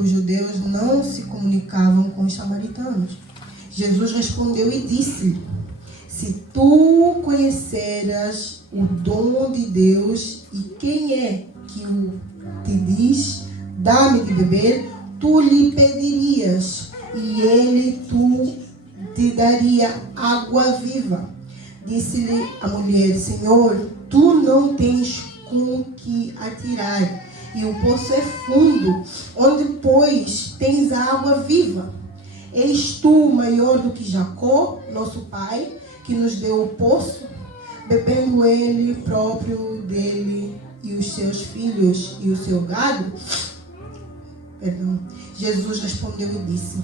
os judeus não se comunicavam com os samaritanos. Jesus respondeu e disse-lhe: se tu conheceras o dom de Deus e quem é que te diz, dá-me de beber, tu lhe pedirias e ele te daria água viva. Disse-lhe a mulher: Senhor, tu não tens com que atirar, e o poço é fundo. Onde, pois, tens água viva? És tu maior do que Jacó, nosso pai, que nos deu o poço, bebendo ele próprio dele e os seus filhos e o seu gado? Jesus respondeu e disse: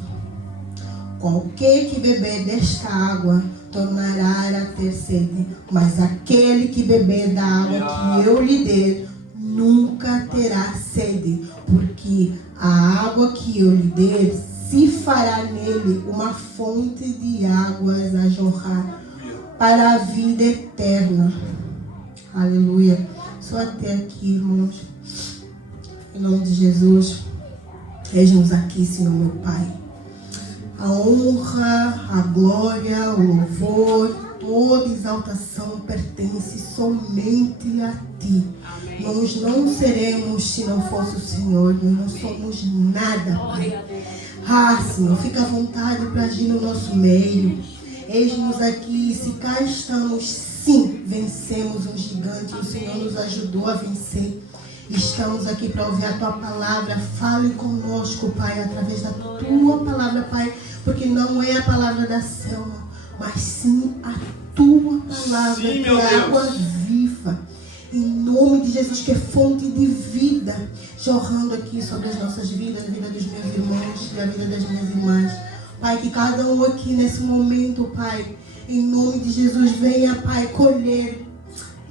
qualquer que beber desta água tornará a ter sede, mas aquele que beber da água que eu lhe der nunca terá sede, porque a água que eu lhe der se fará nele uma fonte de águas a jorrar para a vida eterna. Aleluia. Só até aqui, irmãos. Em nome de Jesus, eis-nos aqui, Senhor meu Pai. A honra, a glória, o louvor, toda exaltação pertence somente a Ti. Amém. Nós não seremos se não fosse o Senhor. Nós não somos nada, Pai. Senhor, fica à vontade para agir no nosso meio. Eis-nos aqui, se cá estamos, sim, vencemos um gigante. O Senhor nos ajudou a vencer. Estamos aqui para ouvir a Tua palavra. Fale conosco, Pai, através da Tua palavra, Pai, porque não é a palavra da Selma, mas sim a Tua palavra, sim, que é água viva. Em nome de Jesus, que é fonte de vida, jorrando aqui sobre as nossas vidas, a vida dos meus irmãos e a vida das minhas irmãs. Pai, que cada um aqui nesse momento, Pai, em nome de Jesus, venha, Pai, colher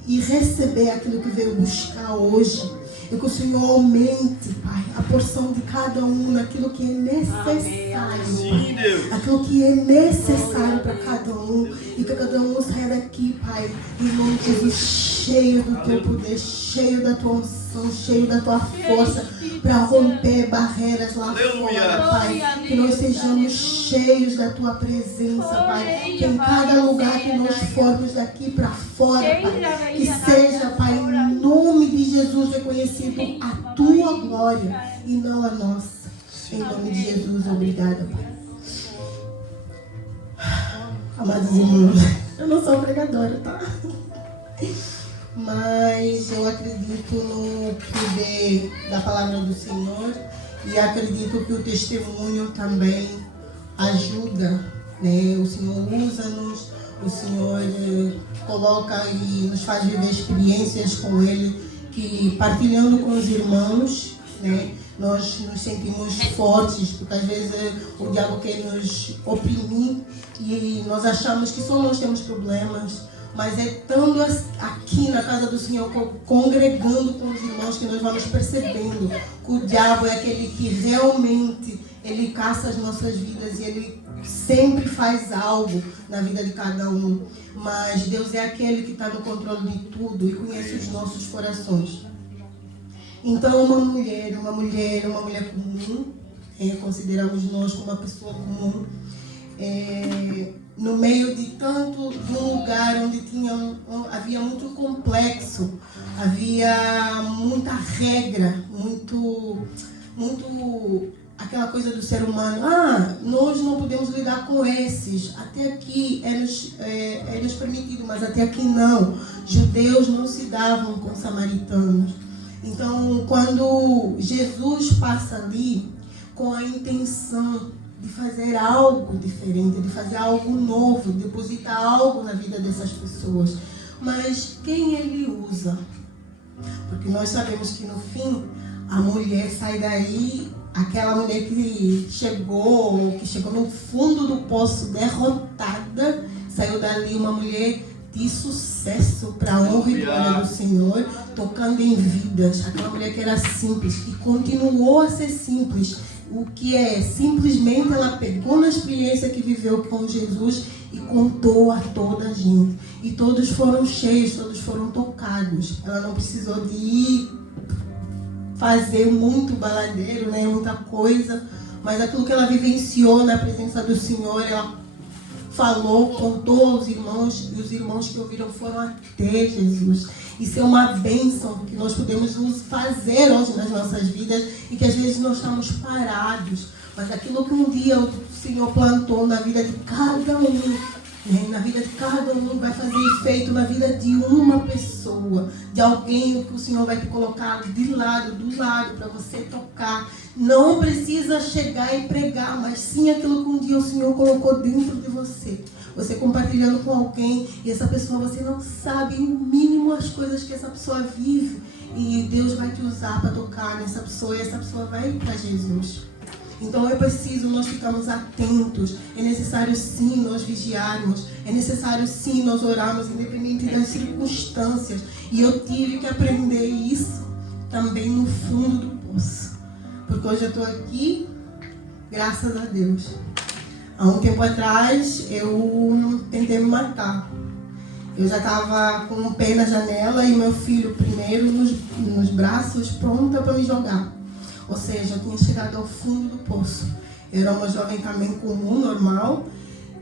e receber aquilo que veio buscar hoje. E que o Senhor aumente, Pai, a porção de cada um naquilo que é necessário. Sim, Deus. Aquilo que é necessário para cada um. E que cada um saia daqui, Pai, em nome de Jesus, cheio do Teu poder, cheio da Tua unção, cheio da Tua força, para romper barreiras lá fora, Pai. Que nós sejamos cheios da Tua presença, Pai. Que em cada lugar que nós formos daqui para fora, Pai, que seja, Pai, em nome de Jesus, reconhecido a Tua glória e não a nossa. Em nome de Jesus, obrigada, Pai. Amados irmãos, eu não sou pregadora, tá? Mas eu acredito no poder da palavra do Senhor e acredito que o testemunho também ajuda, né? O Senhor usa-nos, o Senhor coloca e nos faz viver experiências com Ele, que partilhando com os irmãos, né, nós nos sentimos fortes, porque às vezes o diabo quer nos oprimir e nós achamos que só nós temos problemas, mas é estando aqui na casa do Senhor, congregando com os irmãos, que nós vamos percebendo que o diabo é aquele que realmente ele caça as nossas vidas e ele sempre faz algo na vida de cada um. Mas Deus é aquele que está no controle de tudo e conhece os nossos corações. Então uma mulher comum, consideramos nós como uma pessoa comum, no meio de um lugar onde havia muito complexo, havia muita regra, muito aquela coisa do ser humano. Nós não podemos lidar com esses, até aqui é nos permitido, mas até aqui não. Judeus não se davam com samaritanos. Então, quando Jesus passa ali com a intenção de fazer algo diferente, de fazer algo novo, de depositar algo na vida dessas pessoas, mas quem Ele usa? Porque nós sabemos que no fim a mulher sai daí, aquela mulher que chegou no fundo do poço derrotada, saiu dali uma mulher de sucesso para a honra e glória do Senhor, tocando em vidas. Aquela mulher que era simples e continuou a ser simples. O que é simplesmente ela pegou na experiência que viveu com Jesus e contou a toda a gente. E todos foram cheios, todos foram tocados. Ela não precisou de ir fazer muito baladeiro, né? Muita coisa. Mas aquilo que ela vivenciou na presença do Senhor, ela falou, contou aos irmãos, e os irmãos que ouviram foram até Jesus. Isso é uma bênção que nós podemos fazer hoje nas nossas vidas e que às vezes nós estamos parados. Mas aquilo que um dia o Senhor plantou na vida de cada um, né? Na vida de cada um vai fazer efeito na vida de uma pessoa, de alguém que o Senhor vai te colocar do lado para você tocar. Não precisa chegar e pregar, mas sim aquilo que um dia o Senhor colocou dentro de você. Você compartilhando com alguém e essa pessoa, você não sabe o mínimo as coisas que essa pessoa vive. E Deus vai te usar para tocar nessa pessoa e essa pessoa vai para Jesus. Então é preciso nós ficarmos atentos. É necessário sim nós vigiarmos. É necessário sim nós orarmos, independente das circunstâncias. E eu tive que aprender isso também no fundo do poço. Porque hoje eu estou aqui, graças a Deus. Há um tempo atrás, eu tentei me matar. Eu já estava com o pé na janela e meu filho primeiro nos braços, pronta para me jogar. Ou seja, eu tinha chegado ao fundo do poço. Eu era uma jovem também comum, normal,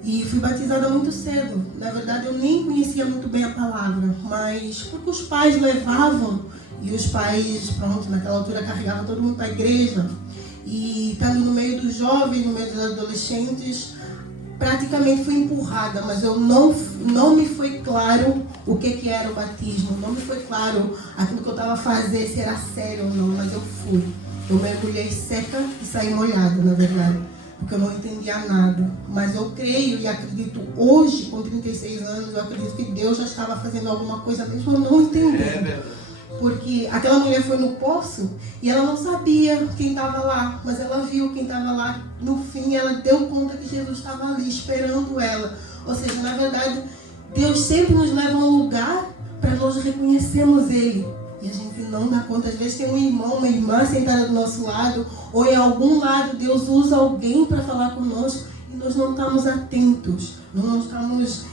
e fui batizada muito cedo. Na verdade, eu nem conhecia muito bem a palavra, mas porque os pais levavam, e os pais, pronto, naquela altura carregavam todo mundo para a igreja. E estando no meio dos jovens, no meio dos adolescentes, praticamente fui empurrada, mas eu não me foi claro o que era o batismo, não me foi claro aquilo que eu estava a fazer, se era sério ou não, mas eu fui. Eu mergulhei seca e saí molhada, na verdade, porque eu não entendia nada. Mas eu creio e acredito hoje, com 36 anos, eu acredito que Deus já estava fazendo alguma coisa mesmo eu não entendendo. Porque aquela mulher foi no poço e ela não sabia quem estava lá, mas ela viu quem estava lá. No fim, ela deu conta que Jesus estava ali esperando ela. Ou seja, na verdade, Deus sempre nos leva a um lugar para nós reconhecermos Ele. E a gente não dá conta. Às vezes tem um irmão, uma irmã sentada do nosso lado, ou em algum lado Deus usa alguém para falar conosco e nós não estamos atentos. Não estamos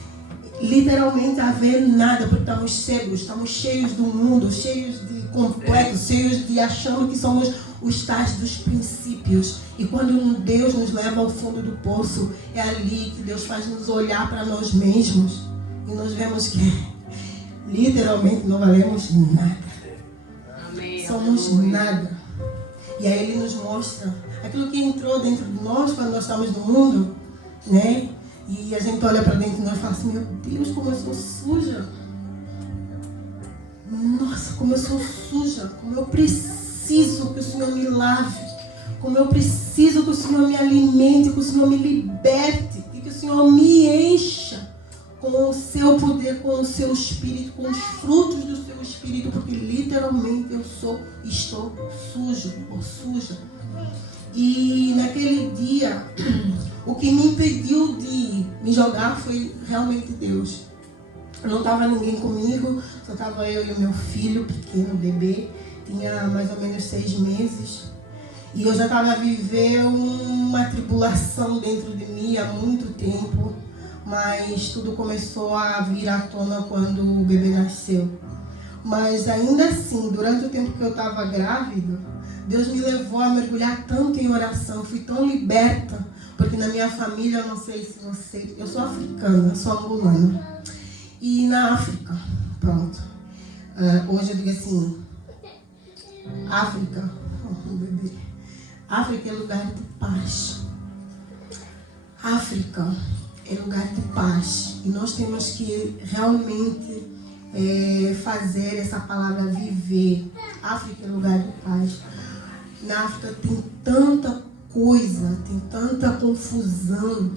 literalmente a ver nada, porque estamos cegos, estamos cheios do mundo, cheios de complexos, cheios de achando que somos os tais dos princípios. E quando Deus nos leva ao fundo do poço, é ali que Deus faz nos olhar para nós mesmos e nós vemos que literalmente não valemos nada. Somos nada. E aí Ele nos mostra aquilo que entrou dentro de nós quando nós estamos no mundo, né? E a gente olha para dentro e nós fala assim, meu Deus, como eu sou suja. Nossa, como eu sou suja. Como eu preciso que o Senhor me lave. Como eu preciso que o Senhor me alimente, que o Senhor me liberte. E que o Senhor me encha com o seu poder, com o seu espírito, com os frutos do seu espírito. Porque literalmente estou sujo ou suja. E naquele dia, o que me impediu de me jogar foi realmente Deus. Não estava ninguém comigo, só estava eu e o meu filho pequeno, bebê. Tinha mais ou menos 6 meses. E eu já estava a viver uma tribulação dentro de mim há muito tempo. Mas tudo começou a vir à tona quando o bebê nasceu. Mas ainda assim, durante o tempo que eu estava grávida, Deus me levou a mergulhar tanto em oração. Eu fui tão liberta, porque na minha família, eu não sei se você... Eu sou africana, sou angolana. E na África, pronto. Hoje eu digo assim, África é lugar de paz. África é lugar de paz. E nós temos que realmente fazer essa palavra viver. África é lugar de paz. Na África tem tanta coisa, tem tanta confusão,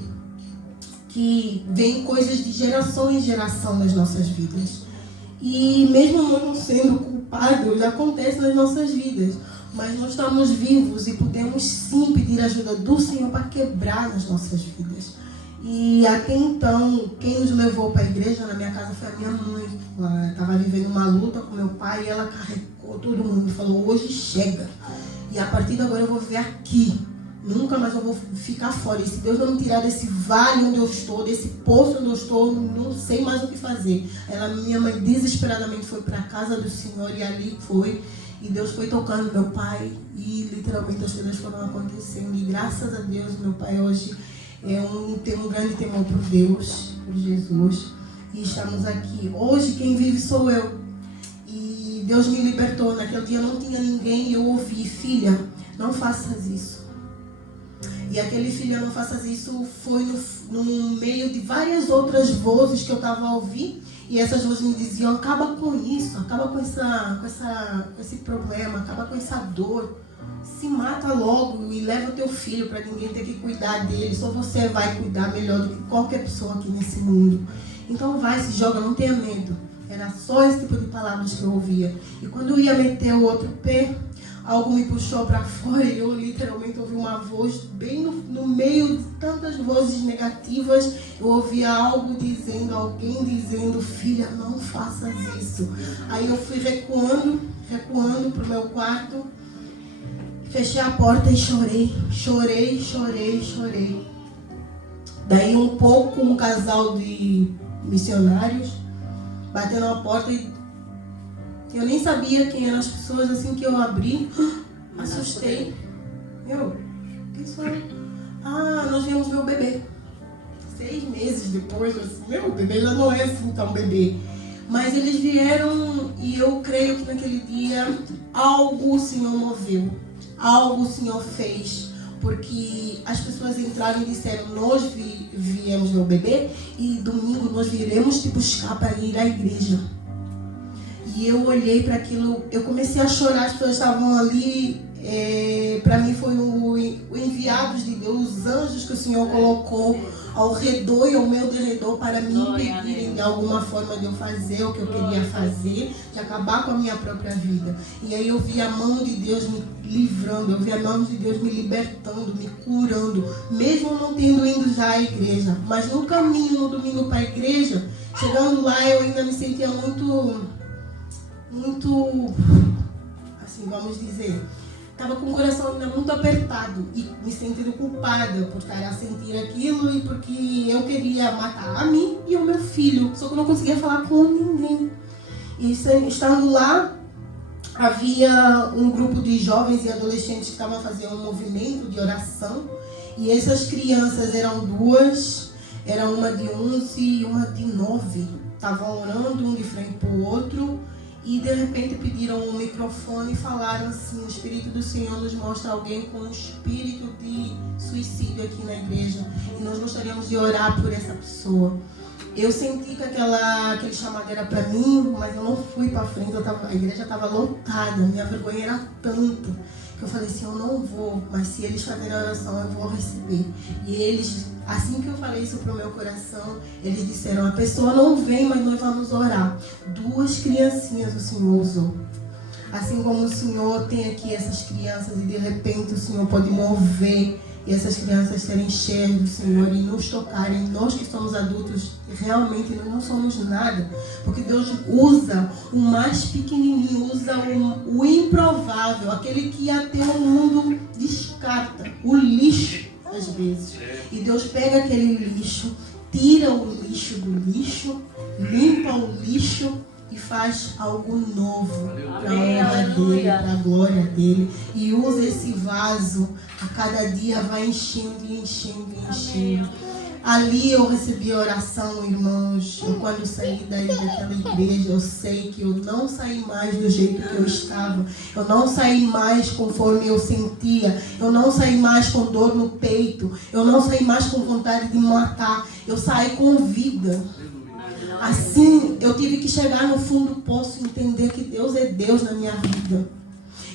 que vem coisas de geração em geração nas nossas vidas. E mesmo não sendo culpados, acontece nas nossas vidas. Mas nós estamos vivos e podemos sim pedir ajuda do Senhor para quebrar nas nossas vidas. E até então, quem nos levou para a igreja na minha casa foi a minha mãe. Ela estava vivendo uma luta com meu pai e ela carregou todo mundo e falou, hoje chega. E a partir de agora eu vou viver aqui. Nunca mais eu vou ficar fora. E se Deus não me tirar desse vale onde eu estou, desse poço onde eu estou, não sei mais o que fazer. Minha mãe desesperadamente foi para a casa do Senhor e ali foi. E Deus foi tocando meu pai e literalmente as coisas foram acontecendo. E graças a Deus, meu pai hoje tem um grande temor por Deus, por Jesus. E estamos aqui. Hoje quem vive sou eu. E Deus me libertou. Naquele dia não tinha ninguém e eu ouvi: filha, não faças isso. E aquele filho, não faças isso, foi no meio de várias outras vozes que eu estava a ouvir. E essas vozes me diziam: acaba com isso, acaba com esse problema, acaba com essa dor. Se mata logo e leva teu filho para ninguém ter que cuidar dele. Só você vai cuidar melhor do que qualquer pessoa aqui nesse mundo. Então vai, se joga, não tenha medo. Era só esse tipo de palavras que eu ouvia. E quando eu ia meter o outro pé, algo me puxou para fora e eu literalmente ouvi uma voz bem no meio de tantas vozes negativas. Eu ouvia alguém dizendo: filha, não faças isso. Aí eu fui recuando para o meu quarto, fechei a porta e chorei. Daí um pouco, um casal de missionários bateu na porta e eu nem sabia quem eram as pessoas. Assim que eu abri, assustei. Quem sou eu? Nós viemos ver o bebê. 6 meses depois, assim, o bebê já não é assim tão bebê. Mas eles vieram e eu creio que naquele dia algo o Senhor moveu. Algo o Senhor fez. Porque as pessoas entraram e disseram: nós viemos ver o bebê e domingo nós viremos te buscar para ir à igreja. E eu olhei para aquilo, eu comecei a chorar, as pessoas estavam ali. Para mim foi o enviados de Deus, os anjos que o Senhor colocou ao redor e ao meu derredor para me impedirem de alguma forma de eu fazer o que eu queria fazer, de acabar com a minha própria vida. E aí eu vi a mão de Deus me livrando, eu vi a mão de Deus me libertando, me curando, mesmo não tendo ido já à igreja. Mas no caminho, no domingo para a igreja, chegando lá, eu ainda me sentia muito, assim, vamos dizer, estava com o coração ainda muito apertado e me sentindo culpada por estar a sentir aquilo e porque eu queria matar a mim e o meu filho, só que eu não conseguia falar com ninguém. E estando lá, havia um grupo de jovens e adolescentes que estavam fazendo um movimento de oração e essas crianças eram 2, era uma de 11 e uma de 9, estavam orando um de frente para o outro. E de repente pediram um microfone e falaram assim: o Espírito do Senhor nos mostra alguém com um espírito de suicídio aqui na igreja. E nós gostaríamos de orar por essa pessoa. Eu senti que aquele chamado era para mim, mas eu não fui para frente. A igreja estava lotada, minha vergonha era tanta que eu falei assim: eu não vou, mas se eles fazerem a oração eu vou receber. E eles, assim que eu falei isso para o meu coração, eles disseram: a pessoa não vem, mas nós vamos orar. 2 criancinhas o Senhor usou. Assim como o Senhor tem aqui essas crianças e de repente o Senhor pode mover e essas crianças serem cheias do Senhor e nos tocarem. Nós que somos adultos, realmente nós não somos nada, porque Deus usa o mais pequenininho, usa o improvável, aquele que até o mundo descarta, o lixo às vezes. E Deus pega aquele lixo, tira o lixo do lixo, limpa o lixo e faz algo novo para a honra dele, para a glória dele. E usa esse vaso, a cada dia vai enchendo e enchendo e enchendo. Ali eu recebi a oração, irmãos. Eu, quando saí daquela igreja, eu sei que eu não saí mais do jeito que eu estava. Eu não saí mais conforme eu sentia. Eu não saí mais com dor no peito. Eu não saí mais com vontade de matar. Eu saí com vida. Assim, eu tive que chegar no fundo do poço e entender que Deus é Deus na minha vida.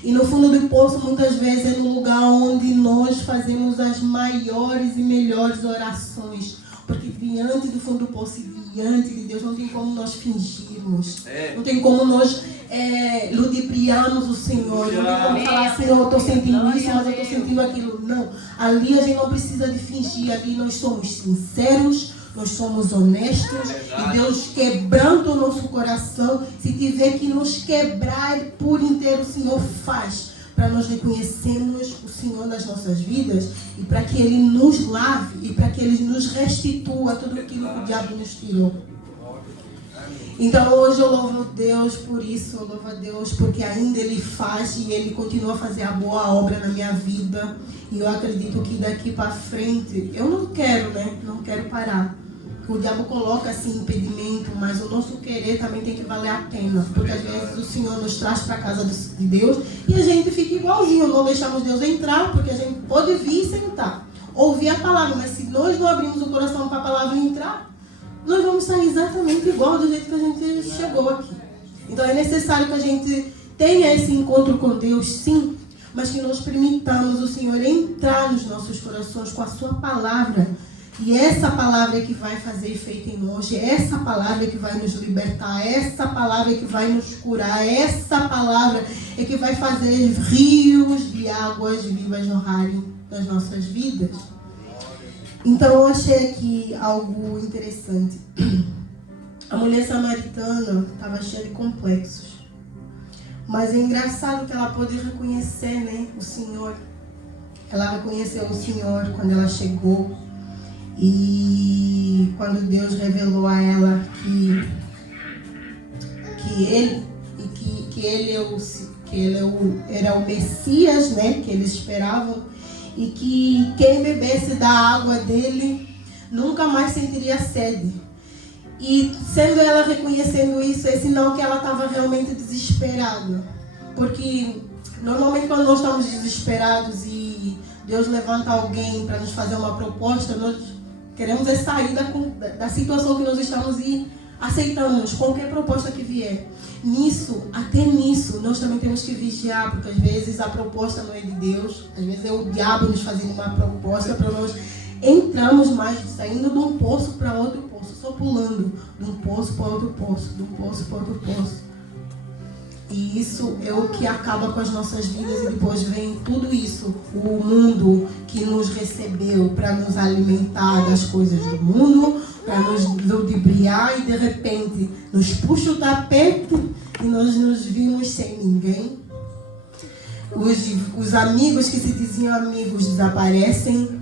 E no fundo do poço, muitas vezes, é no lugar onde nós fazemos as maiores e melhores orações. Porque diante do fundo do poço e diante de Deus, não tem como nós fingirmos. Não tem como nós ludibriarmos o Senhor. Não tem como falar assim: eu estou sentindo isso, mas eu estou sentindo aquilo. Não. Ali a gente não precisa de fingir. Ali nós somos sinceros. Nós somos honestos e Deus quebrando o nosso coração. Se tiver que nos quebrar por inteiro, o Senhor faz, para nós reconhecermos o Senhor nas nossas vidas e para que Ele nos lave e para que Ele nos restitua tudo aquilo que o diabo nos tirou. Então hoje eu louvo a Deus por isso, eu louvo a Deus porque ainda Ele faz e Ele continua a fazer a boa obra na minha vida. E eu acredito que daqui para frente, eu não quero, não quero parar. O diabo coloca assim impedimento, mas o nosso querer também tem que valer a pena. Porque às vezes o Senhor nos traz para a casa de Deus e a gente fica igualzinho, não deixamos Deus entrar, porque a gente pode vir e sentar, ouvir a palavra, mas se nós não abrimos o coração para a palavra entrar, nós vamos sair exatamente igual do jeito que a gente chegou aqui. Então é necessário que a gente tenha esse encontro com Deus, sim, mas que nós permitamos o Senhor entrar nos nossos corações com a sua palavra. E essa palavra é que vai fazer efeito em nós, essa palavra é que vai nos libertar, essa palavra é que vai nos curar, essa palavra é que vai fazer rios de águas vivas jorrarem nas nossas vidas. Então eu achei aqui algo interessante. A mulher samaritana estava cheia de complexos. Mas é engraçado que ela pôde reconhecer, o Senhor. Ela reconheceu o Senhor quando ela chegou. E quando Deus revelou a ela que ele era o Messias, que eles esperavam, e que quem bebesse da água dele nunca mais sentiria sede. E sendo ela reconhecendo isso, é sinal que ela estava realmente desesperada. Porque normalmente quando nós estamos desesperados e Deus levanta alguém para nos fazer uma proposta, nós queremos sair da situação que nós estamos e aceitamos qualquer proposta que vier. Até nisso, nós também temos que vigiar, porque às vezes a proposta não é de Deus, às vezes é o diabo nos fazendo uma proposta para nós entrarmos mais, saindo de um poço para outro poço, só pulando de um poço para outro poço, de um poço para outro poço. E isso é o que acaba com as nossas vidas, e depois vem tudo isso, o mundo que nos recebeu para nos alimentar das coisas do mundo, para nos ludibriar, e de repente nos puxa o tapete e nós nos vimos sem ninguém. Os amigos que se diziam amigos desaparecem.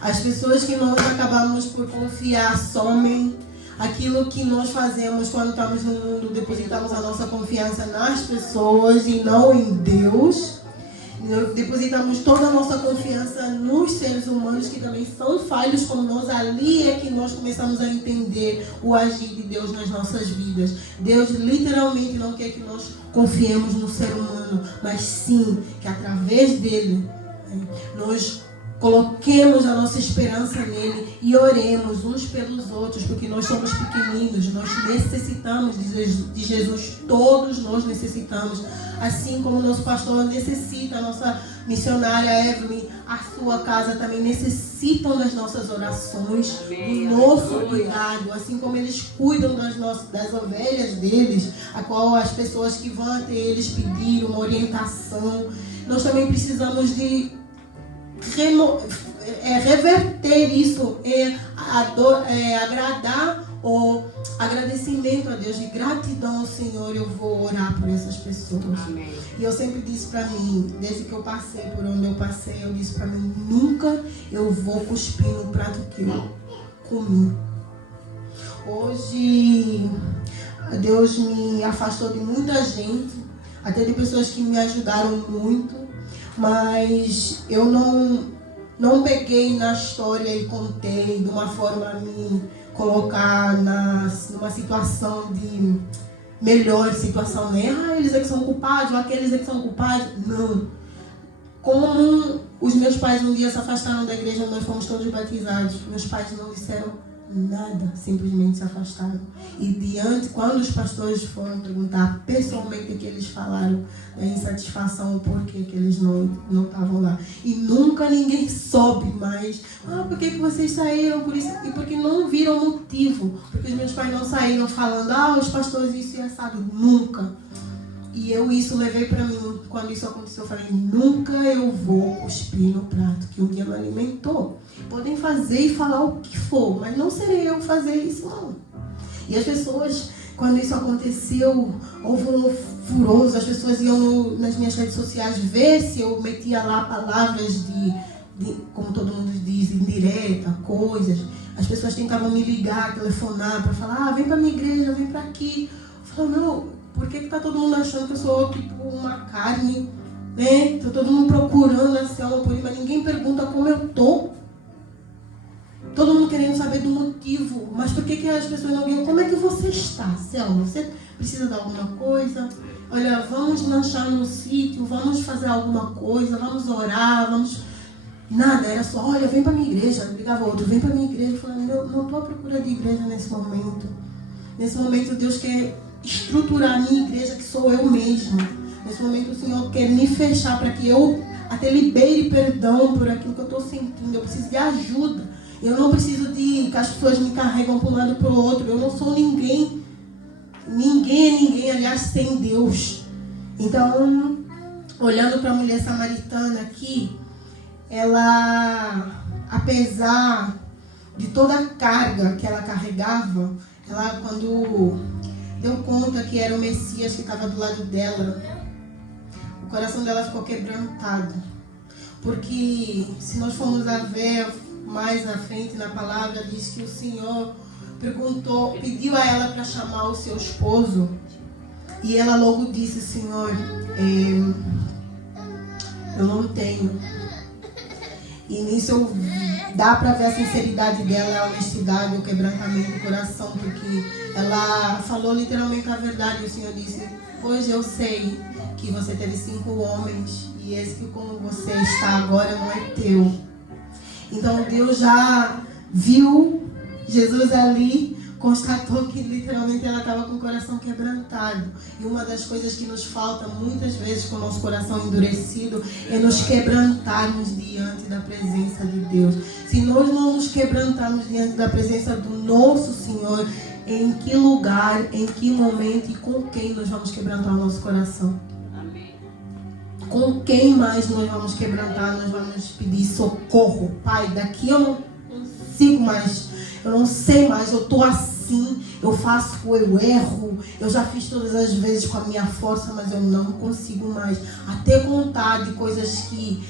As pessoas que nós acabamos por confiar somem. Aquilo que nós fazemos quando estamos no mundo, depositamos a nossa confiança nas pessoas e não em Deus. Depositamos toda a nossa confiança nos seres humanos, que também são falhos como nós. Ali é que nós começamos a entender o agir de Deus nas nossas vidas. Deus literalmente não quer que nós confiemos no ser humano, mas sim que através dele nós coloquemos a nossa esperança nele e oremos uns pelos outros, porque nós somos pequeninos, nós necessitamos de Jesus, todos nós necessitamos, assim como o nosso pastor necessita, a nossa missionária Evelyn, a sua casa também necessitam das nossas orações, do nosso cuidado, assim como eles cuidam das ovelhas deles, a qual as pessoas que vão até eles pedir uma orientação, nós também precisamos de reverter isso, agradar o agradecimento a Deus, de gratidão ao Senhor. Eu vou orar por essas pessoas. Amém. E eu sempre disse para mim, desde que eu passei por onde eu passei, eu disse para mim, nunca eu vou cuspir no prato que eu comi. Hoje Deus me afastou de muita gente, até de pessoas que me ajudaram muito, mas eu não peguei na história e contei de uma forma a me colocar numa situação de melhor situação, eles é que são culpados, ou aqueles é que são culpados. Não. Como os meus pais um dia se afastaram da igreja, nós fomos todos batizados, meus pais não disseram nada, simplesmente se afastaram. E quando os pastores foram perguntar pessoalmente o que eles falaram, da insatisfação, o porquê que eles não estavam lá. E nunca ninguém soube mais. Por que vocês saíram? Por isso, e porque não viram motivo. Porque os meus pais não saíram falando, os pastores isso e assado. Nunca. E eu isso levei para mim. Quando isso aconteceu, eu falei, nunca eu vou cuspir no prato que um dia me alimentou. Podem fazer e falar o que for, mas não serei eu fazer isso, não. E as pessoas, quando isso aconteceu, houve um furor. As pessoas iam nas minhas redes sociais ver se eu metia lá palavras de como todo mundo diz, indireta, coisas. As pessoas tentavam me ligar, telefonar, para falar, vem para minha igreja, vem para aqui. Eu falava, meu, por que tá todo mundo achando que eu sou tipo uma carne, né? Tá todo mundo procurando a Selma por aí, mas ninguém pergunta como eu tô. Todo mundo querendo saber do motivo. Mas por que as pessoas não viram? Como é que você está, Selma? Você precisa de alguma coisa? Olha, vamos lanchar no sítio, vamos fazer alguma coisa, vamos orar, vamos... Nada, era só, olha, vem para minha igreja. Eu ligava outro, vem para minha igreja. Eu falava, não estou à procura de igreja nesse momento. Nesse momento Deus quer estruturar a minha igreja, que sou eu mesma. Nesse momento o Senhor quer me fechar para que eu até libere perdão por aquilo que eu estou sentindo. Eu preciso de ajuda. Eu não preciso de que as pessoas me carregam para um lado e para o outro. Eu não sou ninguém. Ninguém é ninguém, aliás, sem Deus. Então, olhando para a mulher samaritana aqui, ela, apesar de toda a carga que ela carregava, ela, quando deu conta que era o Messias que estava do lado dela, o coração dela ficou quebrantado. Porque, se nós formos a ver mais à frente na palavra, diz que o Senhor pediu a ela para chamar o seu esposo. E ela logo disse, Senhor, eu não tenho. E nisso dá para ver a sinceridade dela, a honestidade, o quebrantamento do coração, porque ela falou literalmente a verdade. O Senhor disse, hoje eu sei que você teve 5 homens e esse que como você está agora não é teu. Então Deus já viu Jesus ali, constatou que literalmente ela estava com o coração quebrantado. E uma das coisas que nos falta muitas vezes com o nosso coração endurecido é nos quebrantarmos diante da presença de Deus. Se nós não nos quebrantarmos diante da presença do nosso Senhor, em que lugar, em que momento e com quem nós vamos quebrantar o nosso coração? Com quem mais nós vamos quebrantar, nós vamos pedir socorro? Pai, daqui eu não consigo mais, eu não sei mais, eu estou assim, eu faço, eu erro, eu já fiz todas as vezes com a minha força, mas eu não consigo mais. Até contar de coisas que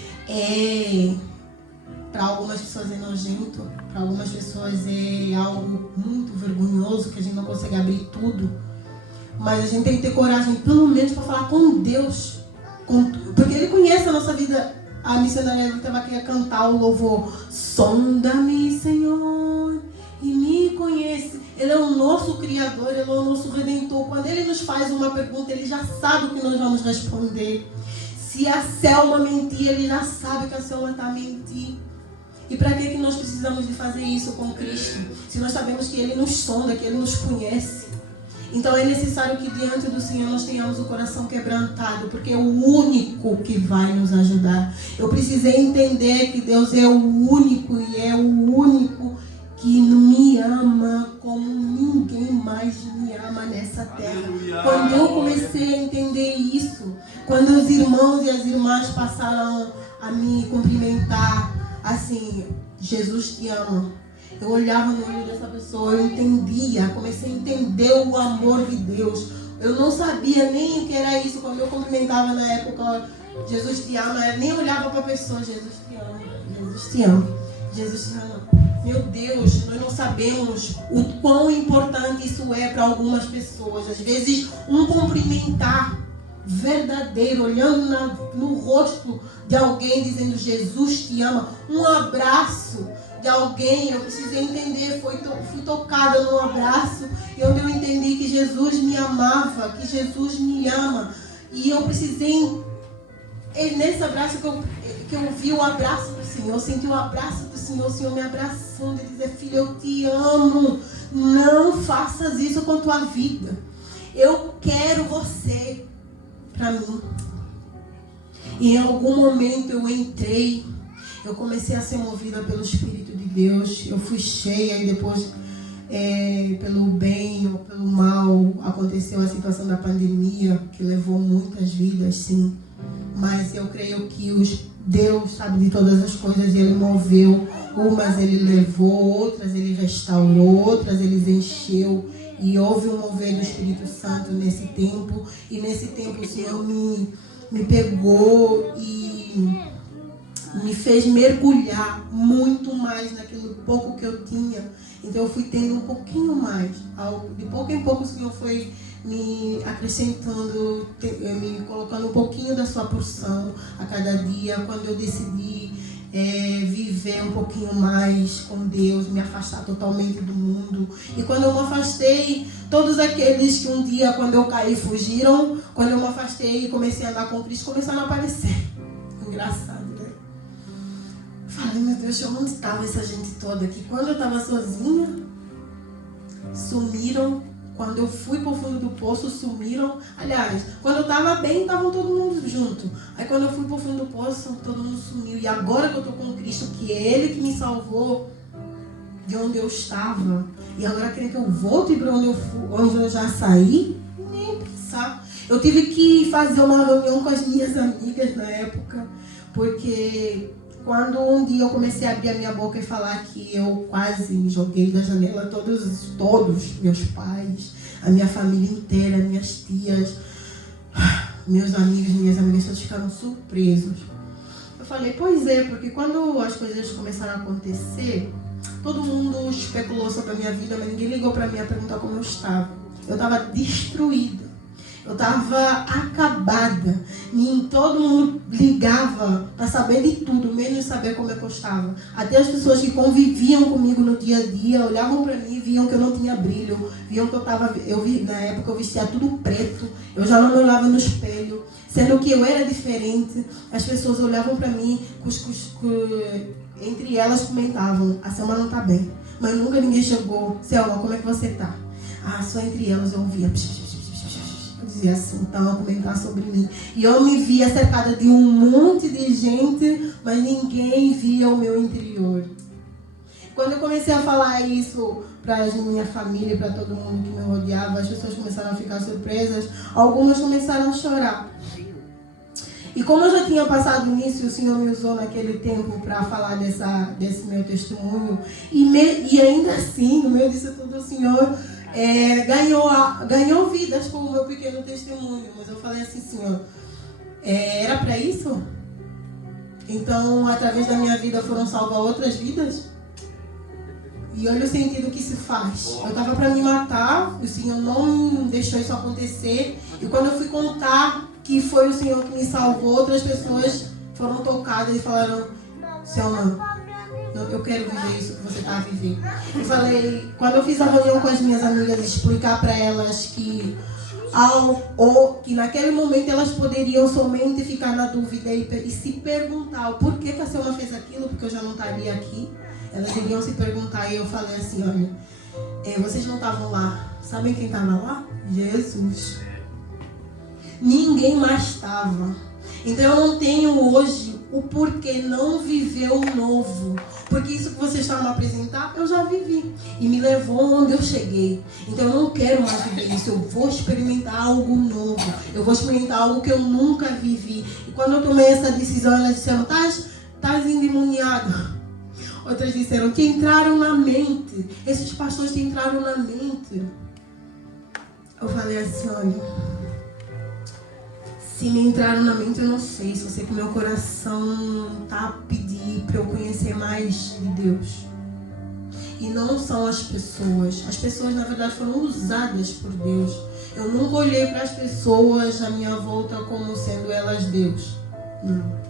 para algumas pessoas é nojento, para algumas pessoas é algo muito vergonhoso, que a gente não consegue abrir tudo. Mas a gente tem que ter coragem, pelo menos, para falar com Deus. Porque Ele conhece a nossa vida. A missionária estava aqui a cantar o louvor. Sonda-me, Senhor, e me conhece. Ele é o nosso Criador, Ele é o nosso Redentor. Quando Ele nos faz uma pergunta, Ele já sabe o que nós vamos responder. Se a Selma mentir, Ele já sabe que a Selma está a mentir. E para que nós precisamos de fazer isso com Cristo? Se nós sabemos que Ele nos sonda, que Ele nos conhece. Então é necessário que diante do Senhor nós tenhamos o coração quebrantado, porque é o único que vai nos ajudar. Eu precisei entender que Deus é o único e é o único que me ama como ninguém mais me ama nessa terra. Quando eu comecei a entender isso, quando os irmãos e as irmãs passaram a me cumprimentar, assim, Jesus te ama. Eu olhava no olho dessa pessoa, eu entendia, comecei a entender o amor de Deus. Eu não sabia nem o que era isso. Quando eu cumprimentava na época, Jesus te ama, eu nem olhava para a pessoa, Jesus te ama, Jesus te ama, Jesus te ama. Meu Deus, nós não sabemos o quão importante isso é para algumas pessoas. Às vezes, um cumprimentar verdadeiro, olhando no rosto de alguém, dizendo Jesus te ama, um abraço de alguém, eu precisei entender, fui tocada num abraço, e onde eu entendi que Jesus me amava, que Jesus me ama, e eu precisei, nesse abraço que eu vi o abraço do Senhor, eu senti o abraço do Senhor, o Senhor me abraçando e dizer, filha, eu te amo, não faças isso com a tua vida, eu quero você para mim. E em algum momento eu comecei a ser movida pelo Espírito de Deus. Eu fui cheia e depois, pelo bem ou pelo mal, aconteceu a situação da pandemia, que levou muitas vidas, sim. Mas eu creio que Deus sabe de todas as coisas, Ele moveu. Umas Ele levou, outras Ele restaurou, outras Ele encheu. E houve um mover do Espírito Santo nesse tempo. E nesse tempo o Senhor me pegou e me fez mergulhar muito mais naquilo pouco que eu tinha. Então eu fui tendo um pouquinho mais. De pouco em pouco o Senhor foi me acrescentando, me colocando um pouquinho da sua porção a cada dia. Quando eu decidi viver um pouquinho mais com Deus, me afastar totalmente do mundo. E quando eu me afastei, todos aqueles que um dia, quando eu caí, fugiram, quando eu me afastei e comecei a andar com Cristo, começaram a aparecer. Engraçado, né? Falei, meu Deus, onde estava essa gente toda aqui? Quando eu estava sozinha, sumiram. Quando eu fui para o fundo do poço, sumiram. Aliás, quando eu estava bem, estavam todo mundo junto. Aí quando eu fui para o fundo do poço, todo mundo sumiu. E agora que eu estou com Cristo, que é Ele que me salvou de onde eu estava, e agora querem que eu volte para onde eu já saí? Nem pensar. Eu tive que fazer uma reunião com as minhas amigas na época, porque quando um dia eu comecei a abrir a minha boca e falar que eu quase me joguei da janela, todos meus pais, a minha família inteira, minhas tias, meus amigos, minhas amigas, todos ficaram surpresos. Eu falei, pois é, porque quando as coisas começaram a acontecer, todo mundo especulou sobre a minha vida, mas ninguém ligou para mim a perguntar como eu estava. Eu estava destruída. Eu estava acabada. E todo mundo ligava para saber de tudo, menos saber como eu estava. Até as pessoas que conviviam comigo no dia a dia olhavam para mim e viam que eu não tinha brilho. Viam que na época eu vestia tudo preto. Eu já não me olhava no espelho. Sendo que eu era diferente. As pessoas olhavam para mim, entre elas comentavam, a Selma não está bem. Mas nunca ninguém chegou, Selma, como é que você está? Só entre elas eu ouvia. Eu dizia assim, então, comentar sobre mim. E eu me via cercada de um monte de gente, mas ninguém via o meu interior. Quando eu comecei a falar isso para a minha família e para todo mundo que me rodeava, as pessoas começaram a ficar surpresas, algumas começaram a chorar. E como eu já tinha passado nisso, o Senhor me usou naquele tempo para falar desse meu testemunho, e ainda assim, no meio disso tudo, o Senhor ganhou vidas com o meu pequeno testemunho. Mas eu falei assim, Senhor, era para isso? Então, através da minha vida foram salvas outras vidas? E olha o sentido que se faz. Eu estava para me matar, o Senhor não deixou isso acontecer. E quando eu fui contar que foi o Senhor que me salvou, outras pessoas foram tocadas e falaram, Selma, eu quero viver isso que você está a viver. Eu falei, quando eu fiz a reunião com as minhas amigas, explicar para elas que naquele momento elas poderiam somente ficar na dúvida e se perguntar o porquê que a Selma fez aquilo, porque eu já não estaria aqui. Elas iriam se perguntar e eu falei assim, olha, vocês não estavam lá. Sabem quem estava lá? Jesus. Ninguém mais estava. Então eu não tenho hoje o porquê não viver o novo. Porque isso que vocês estavam a apresentar, eu já vivi. E me levou onde eu cheguei. Então eu não quero mais viver isso. Eu vou experimentar algo novo. Eu vou experimentar algo que eu nunca vivi. E quando eu tomei essa decisão, elas disseram, estás endemoniado. Outras disseram que entraram na mente. Esses pastores que entraram na mente. Eu falei assim, olha, se me entraram na mente, eu não sei. Só sei que meu coração está a pedir para eu conhecer mais de Deus. E não são as pessoas. As pessoas, na verdade, foram usadas por Deus. Eu nunca olhei para as pessoas à minha volta como sendo elas Deus. Não.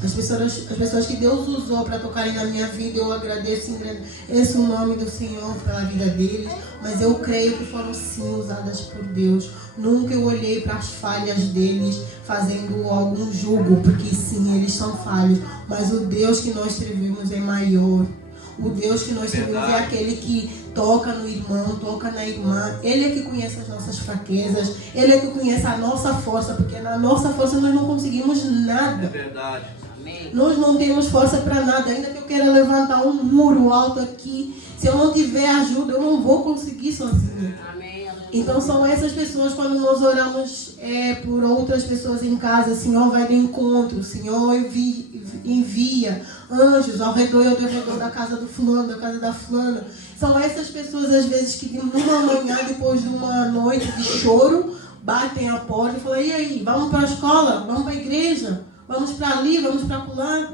As pessoas que Deus usou para tocarem na minha vida, eu agradeço o nome do Senhor pela vida deles, mas eu creio que foram sim usadas por Deus. Nunca eu olhei para as falhas deles fazendo algum julgo, porque sim, eles são falhos, mas o Deus que nós servimos é maior. O Deus que nós servimos é aquele que toca no irmão, toca na irmã. Ele é que conhece as nossas fraquezas, Ele é que conhece a nossa força, porque na nossa força nós não conseguimos nada. É verdade. Nós não temos força para nada. Ainda que eu queira levantar um muro alto aqui, se eu não tiver ajuda, eu não vou conseguir sozinho. Então são essas pessoas, quando nós oramos por outras pessoas em casa, o Senhor vai de encontro, o Senhor envia anjos ao redor e ao derredor da casa do fulano, da casa da fulana. São essas pessoas, às vezes, que numa manhã, depois de uma noite de choro, batem a porta e falam, e aí, vamos para a escola? Vamos para a igreja? Vamos para ali, vamos para lá.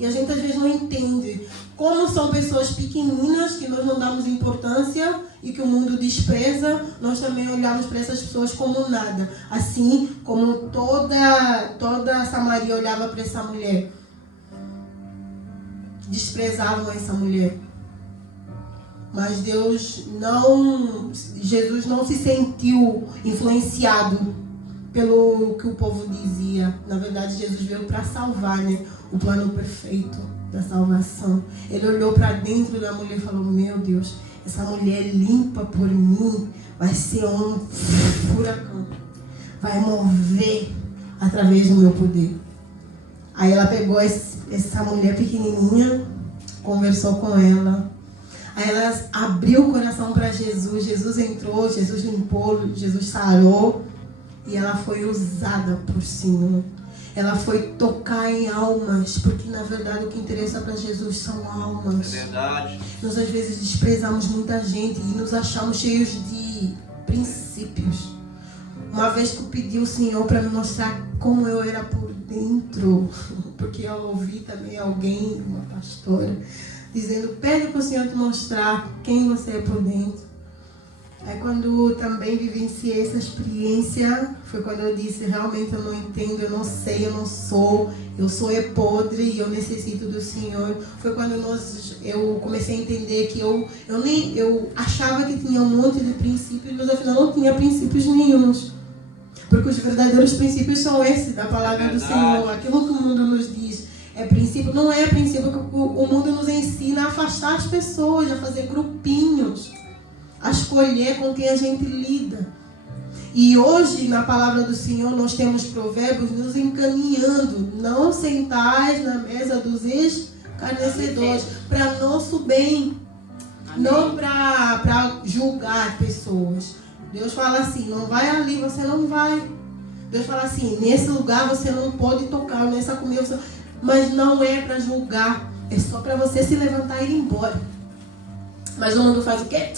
E a gente às vezes não entende como são pessoas pequeninas que nós não damos importância e que o mundo despreza, nós também olhamos para essas pessoas como nada. Assim como toda Samaria olhava para essa mulher. Desprezavam essa mulher. Mas Jesus não se sentiu influenciado pelo que o povo dizia. Na verdade, Jesus veio para salvar, né? O plano perfeito da salvação. Ele olhou para dentro da mulher e falou: meu Deus, essa mulher limpa por mim vai ser um furacão. Vai mover através do meu poder. Aí ela pegou essa mulher pequenininha, conversou com ela. Aí ela abriu o coração para Jesus. Jesus entrou, Jesus limpou, Jesus sarou. E ela foi usada por Senhor. Ela foi tocar em almas, porque na verdade o que interessa para Jesus são almas. É verdade. Nós às vezes desprezamos muita gente e nos achamos cheios de princípios. Uma vez que eu pedi ao Senhor para me mostrar como eu era por dentro, porque eu ouvi também alguém, uma pastora, dizendo: pede para o Senhor te mostrar quem você é por dentro. Aí quando também vivenciei essa experiência, foi quando eu disse: realmente eu não entendo, eu não sei, eu não sou, eu sou podre e eu necessito do Senhor. Foi quando eu comecei a entender que eu achava que tinha um monte de princípios, mas afinal não tinha princípios nenhuns. Porque os verdadeiros princípios são esses, da palavra do Senhor. Aquilo que o mundo nos diz é princípio, não é princípio, porque o mundo nos ensina a afastar as pessoas, a fazer grupinhos, a escolher com quem a gente lida. E hoje, na palavra do Senhor, nós temos provérbios nos encaminhando: não sentais na mesa dos escarnecedores, para nosso bem. Amém. Não para julgar pessoas. Deus fala assim: não vai ali, você não vai. Deus fala assim: nesse lugar você não pode tocar, nessa comida, mas não é para julgar, é só para você se levantar e ir embora. Mas o mundo faz o quê?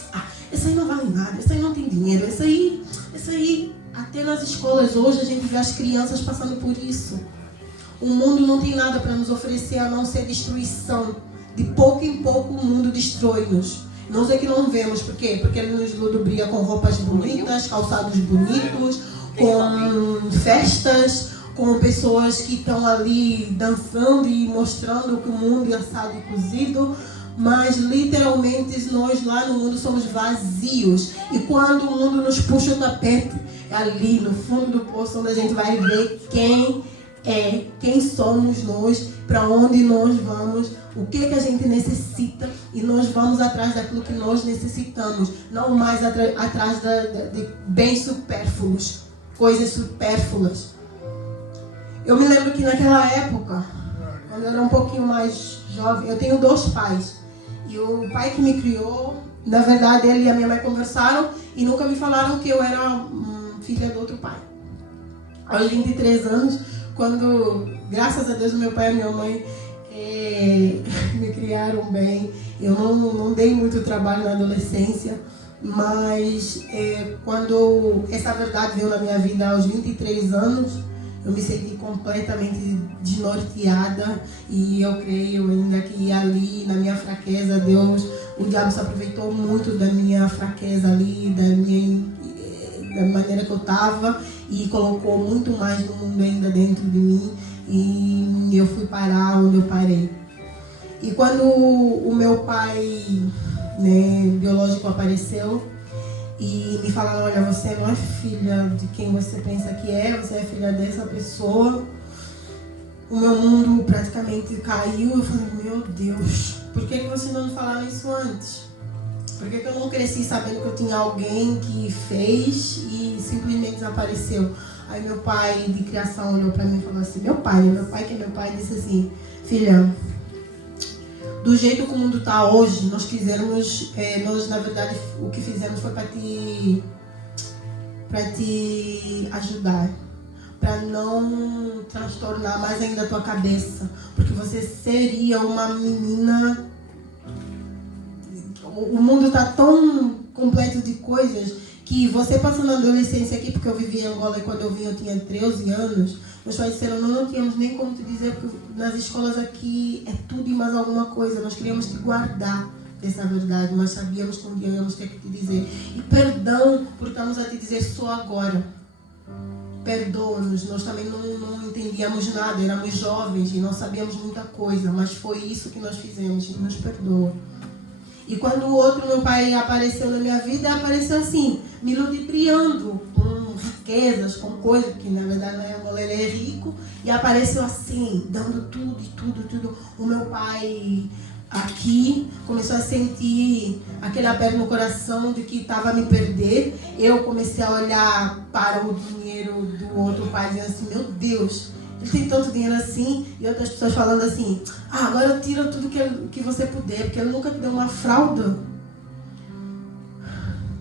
Esse aí não vale nada, esse aí não tem dinheiro, esse aí, até nas escolas hoje a gente vê as crianças passando por isso. O mundo não tem nada para nos oferecer a não ser destruição. De pouco em pouco o mundo destrói-nos. Nós é que não vemos, por quê? Porque ele nos ludibria com roupas bonitas, calçados bonitos, com festas, com pessoas que estão ali dançando e mostrando que o mundo é assado e cozido. Mas literalmente nós lá no mundo somos vazios. E quando o mundo nos puxa o tapete, é ali no fundo do poço onde a gente vai ver quem somos nós, para onde nós vamos, o que a gente necessita, e nós vamos atrás daquilo que nós necessitamos, não mais atrás de bens supérfluos, coisas supérfluas. Eu me lembro que naquela época, quando eu era um pouquinho mais jovem, eu tenho 2 pais. E o pai que me criou, na verdade, ele e a minha mãe conversaram e nunca me falaram que eu era filha do outro pai. Aos 23 anos, quando, graças a Deus, meu pai e a minha mãe me criaram bem. Eu não dei muito trabalho na adolescência, mas quando essa verdade veio na minha vida aos 23 anos, eu me senti completamente desnorteada, e eu creio ainda que ali, na minha fraqueza, o diabo se aproveitou muito da minha fraqueza ali, da maneira que eu estava, e colocou muito mais do mundo ainda dentro de mim, e eu fui parar onde eu parei. E quando o meu pai, biológico apareceu, e me falaram: olha, você não é filha de quem você pensa que é, você é filha dessa pessoa. O meu mundo praticamente caiu. Eu falei: meu Deus, por que vocês não me falaram isso antes? Por que eu não cresci sabendo que eu tinha alguém que fez e simplesmente desapareceu? Aí meu pai de criação olhou pra mim e falou assim: meu pai disse assim: filha, do jeito que o mundo está hoje, nós na verdade, o que fizemos foi para te ajudar, para não transtornar mais ainda a tua cabeça, porque você seria uma menina. O mundo está tão completo de coisas que você passando na adolescência aqui, porque eu vivi em Angola e quando eu vim eu tinha 13 anos, meus pais disseram, não tínhamos nem como te dizer, porque nas escolas aqui é tudo e mais alguma coisa, nós queríamos te guardar dessa verdade, nós sabíamos que um dia íamos ter que te dizer. E perdão por estarmos a te dizer só agora. Perdoa-nos, nós também não entendíamos nada, éramos jovens e não sabíamos muita coisa, mas foi isso que nós fizemos, e nos perdoa. E quando o outro, meu pai, apareceu na minha vida, apareceu assim, me ludibriando com riquezas, com coisas, que na verdade na Angola ele é rico, e apareceu assim, dando tudo. O meu pai aqui começou a sentir aquele aperto no coração de que estava a me perder. Eu comecei a olhar para o dinheiro do outro pai, dizendo assim, meu Deus, ele tem tanto dinheiro assim, e outras pessoas falando assim, agora tira tudo que você puder, porque ele nunca te deu uma fralda.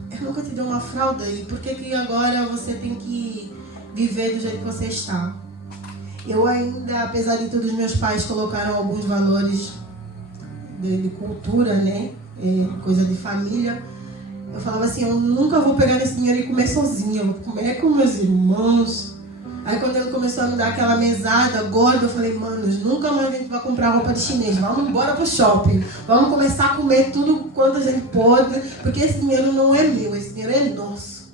Ele nunca te deu uma fralda, e por que agora você tem que viver do jeito que você está? Eu ainda, apesar de tudo, os meus pais colocaram alguns valores de cultura, né? Coisa de família. Eu falava assim, eu nunca vou pegar esse dinheiro e comer sozinha, eu vou comer com meus irmãos. Aí quando ele começou a me dar aquela mesada gorda, eu falei, manos, nunca mais a gente vai comprar roupa de chinês, vamos embora pro shopping, vamos começar a comer tudo quanto a gente pode, porque esse dinheiro não é meu, esse dinheiro é nosso.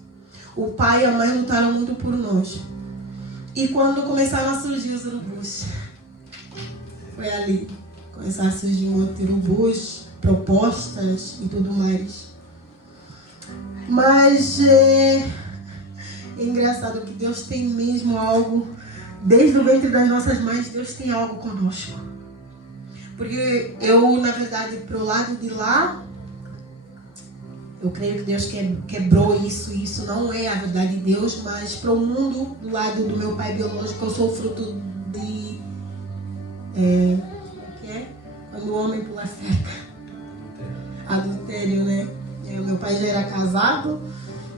O pai e a mãe lutaram muito por nós. E quando começaram a surgir os urubus, foi ali, começaram a surgir um monte de urubus, propostas e tudo mais. Mas é engraçado que Deus tem mesmo algo, desde o ventre das nossas mães, Deus tem algo conosco. Porque eu, na verdade, pro lado de lá, eu creio que Deus quebrou isso não é a verdade de Deus, mas pro mundo, do lado do meu pai biológico, eu sou fruto de... quando o homem pula cerca. Adultério, né? Meu pai já era casado,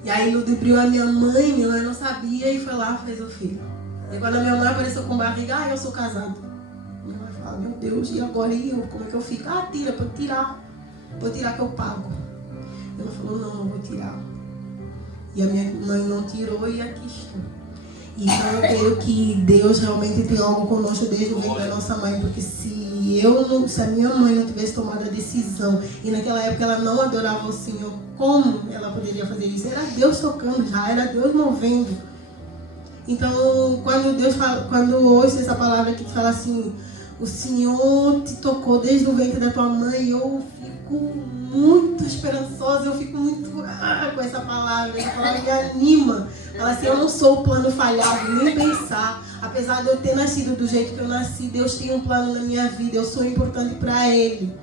e aí ludibriou a minha mãe não sabia e foi lá e fez o filho. E quando a minha mãe apareceu com barriga, eu sou casado. Minha mãe fala, meu Deus, e agora eu? Como é que eu fico? Tira, pode tirar. Vou tirar que eu pago. Ela falou, não vou tirar. E a minha mãe não tirou e aqui estou. Então eu creio que Deus realmente tem algo conosco desde o ventre da nossa mãe, porque se a minha mãe não tivesse tomado a decisão e naquela época ela não adorava o Senhor, como ela poderia fazer isso? Era Deus tocando já, era Deus movendo. Então quando eu ouço essa palavra que fala assim, o Senhor te tocou desde o ventre da tua mãe, eu fico muito esperançosa, eu fico muito com essa palavra me anima. Fala assim, eu não sou o plano falhado, nem pensar. Apesar de eu ter nascido do jeito que eu nasci, Deus tem um plano na minha vida, eu sou importante para Ele.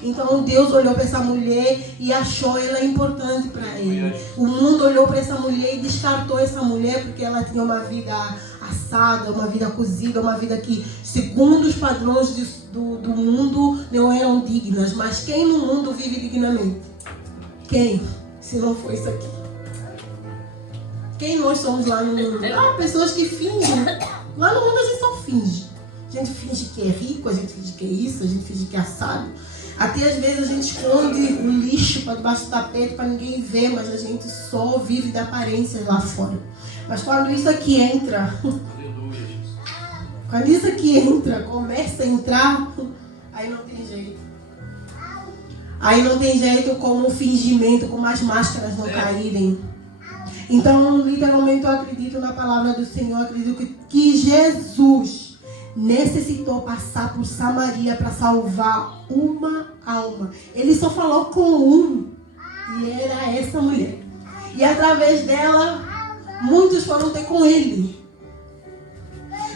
Então Deus olhou para essa mulher e achou ela importante para Ele. O mundo olhou para essa mulher e descartou essa mulher porque ela tinha uma vida assada, uma vida cozida, uma vida que, segundo os padrões do mundo, não eram dignas. Mas quem no mundo vive dignamente? Quem? Se não for isso aqui. Quem nós somos lá no mundo? Pessoas que fingem. Lá no mundo a gente só finge. A gente finge que é rico, a gente finge que é isso, a gente finge que é assado. Até às vezes a gente esconde o lixo para debaixo do tapete para ninguém ver, mas a gente só vive de aparências lá fora. Mas quando isso aqui entra, começa a entrar, aí não tem jeito. Aí não tem jeito como o fingimento, como as máscaras não caírem. Então, literalmente, eu acredito na palavra do Senhor, acredito que Jesus necessitou passar por Samaria para salvar uma alma. Ele só falou com um, e era essa mulher. E através dela, muitos foram ter com ele.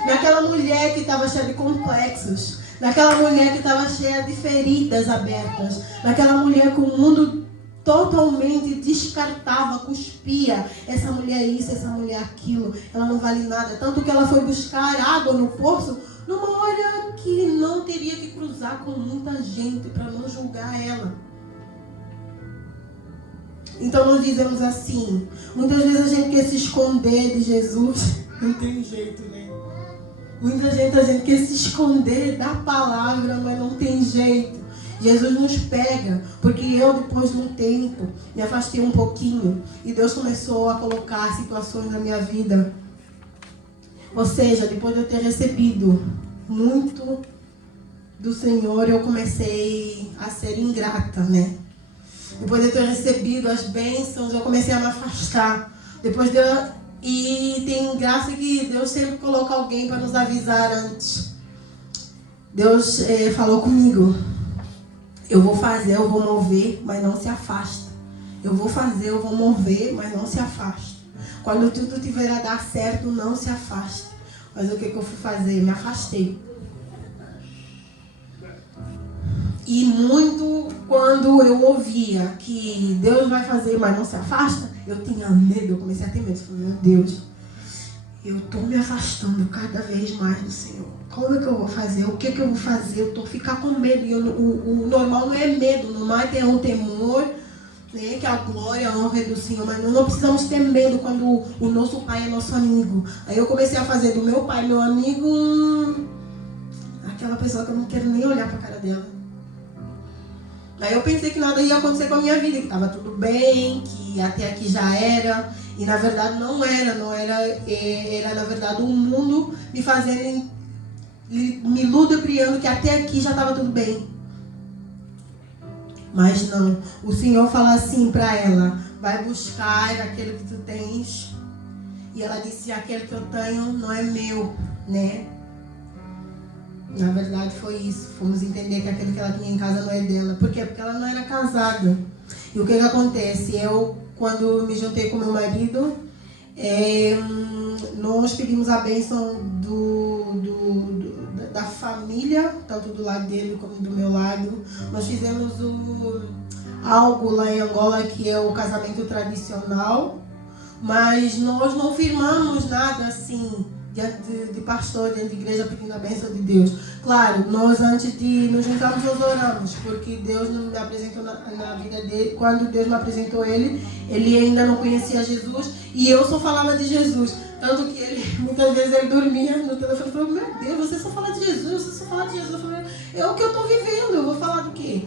Naquela mulher que estava cheia de complexos, naquela mulher que estava cheia de feridas abertas, naquela mulher com o mundo totalmente descartava, cuspia. Essa mulher é isso, essa mulher é aquilo, ela não vale nada. Tanto que ela foi buscar água no poço numa hora que não teria que cruzar com muita gente para não julgar ela. Então nós dizemos assim, muitas vezes a gente quer se esconder de Jesus, não tem jeito, né? Muita gente, a gente quer se esconder da palavra, mas não tem jeito. Jesus nos pega, porque eu, depois de um tempo, me afastei um pouquinho e Deus começou a colocar situações na minha vida. Ou seja, depois de eu ter recebido muito do Senhor, eu comecei a ser ingrata, né? Depois de eu ter recebido as bênçãos, eu comecei a me afastar. E tem graça que Deus sempre coloca alguém para nos avisar antes. Deus falou comigo: eu vou fazer, eu vou mover, mas não se afasta. Eu vou fazer, eu vou mover, mas não se afasta. Quando tudo tiver a dar certo, não se afaste. Mas o que eu fui fazer? Me afastei. E muito quando eu ouvia que Deus vai fazer, mas não se afasta, eu tinha medo, eu comecei a ter medo. Eu falei, meu Deus, eu estou me afastando cada vez mais do Senhor. Como é que eu vou fazer? O que eu vou fazer? Eu estou ficando com medo. E o normal não é medo, o normal é ter um temor, né? Que a glória, a honra é do Senhor. Mas nós não precisamos ter medo quando o nosso pai é nosso amigo. Aí eu comecei a fazer do meu pai, meu amigo, aquela pessoa que eu não quero nem olhar para a cara dela. Aí eu pensei que nada ia acontecer com a minha vida, que estava tudo bem, que até aqui já era. E na verdade não era. Era na verdade o mundo me fazendo, me ludibriando que até aqui já estava tudo bem. Mas não, o Senhor fala assim para ela: vai buscar aquele que tu tens. E ela disse: aquele que eu tenho não é meu, né? Na verdade foi isso. Fomos entender que aquele que ela tinha em casa não é dela. Por quê? Porque ela não era casada. E o que acontece? Eu, quando me juntei com meu marido, nós pedimos a bênção da família, tanto do lado dele como do meu lado. Nós fizemos algo lá em Angola que é o casamento tradicional, mas nós não firmamos nada assim diante de pastor, diante de igreja, pedindo a bênção de Deus. Claro, nós antes de nos juntarmos, nós oramos, porque Deus me apresentou na vida dele. Quando Deus me apresentou ele ainda não conhecia Jesus, e eu só falava de Jesus. Tanto que muitas vezes ele dormia no telefone e falou: meu Deus, você só fala de Jesus, você só fala de Jesus. Eu falei: é o que eu estou vivendo, eu vou falar do quê?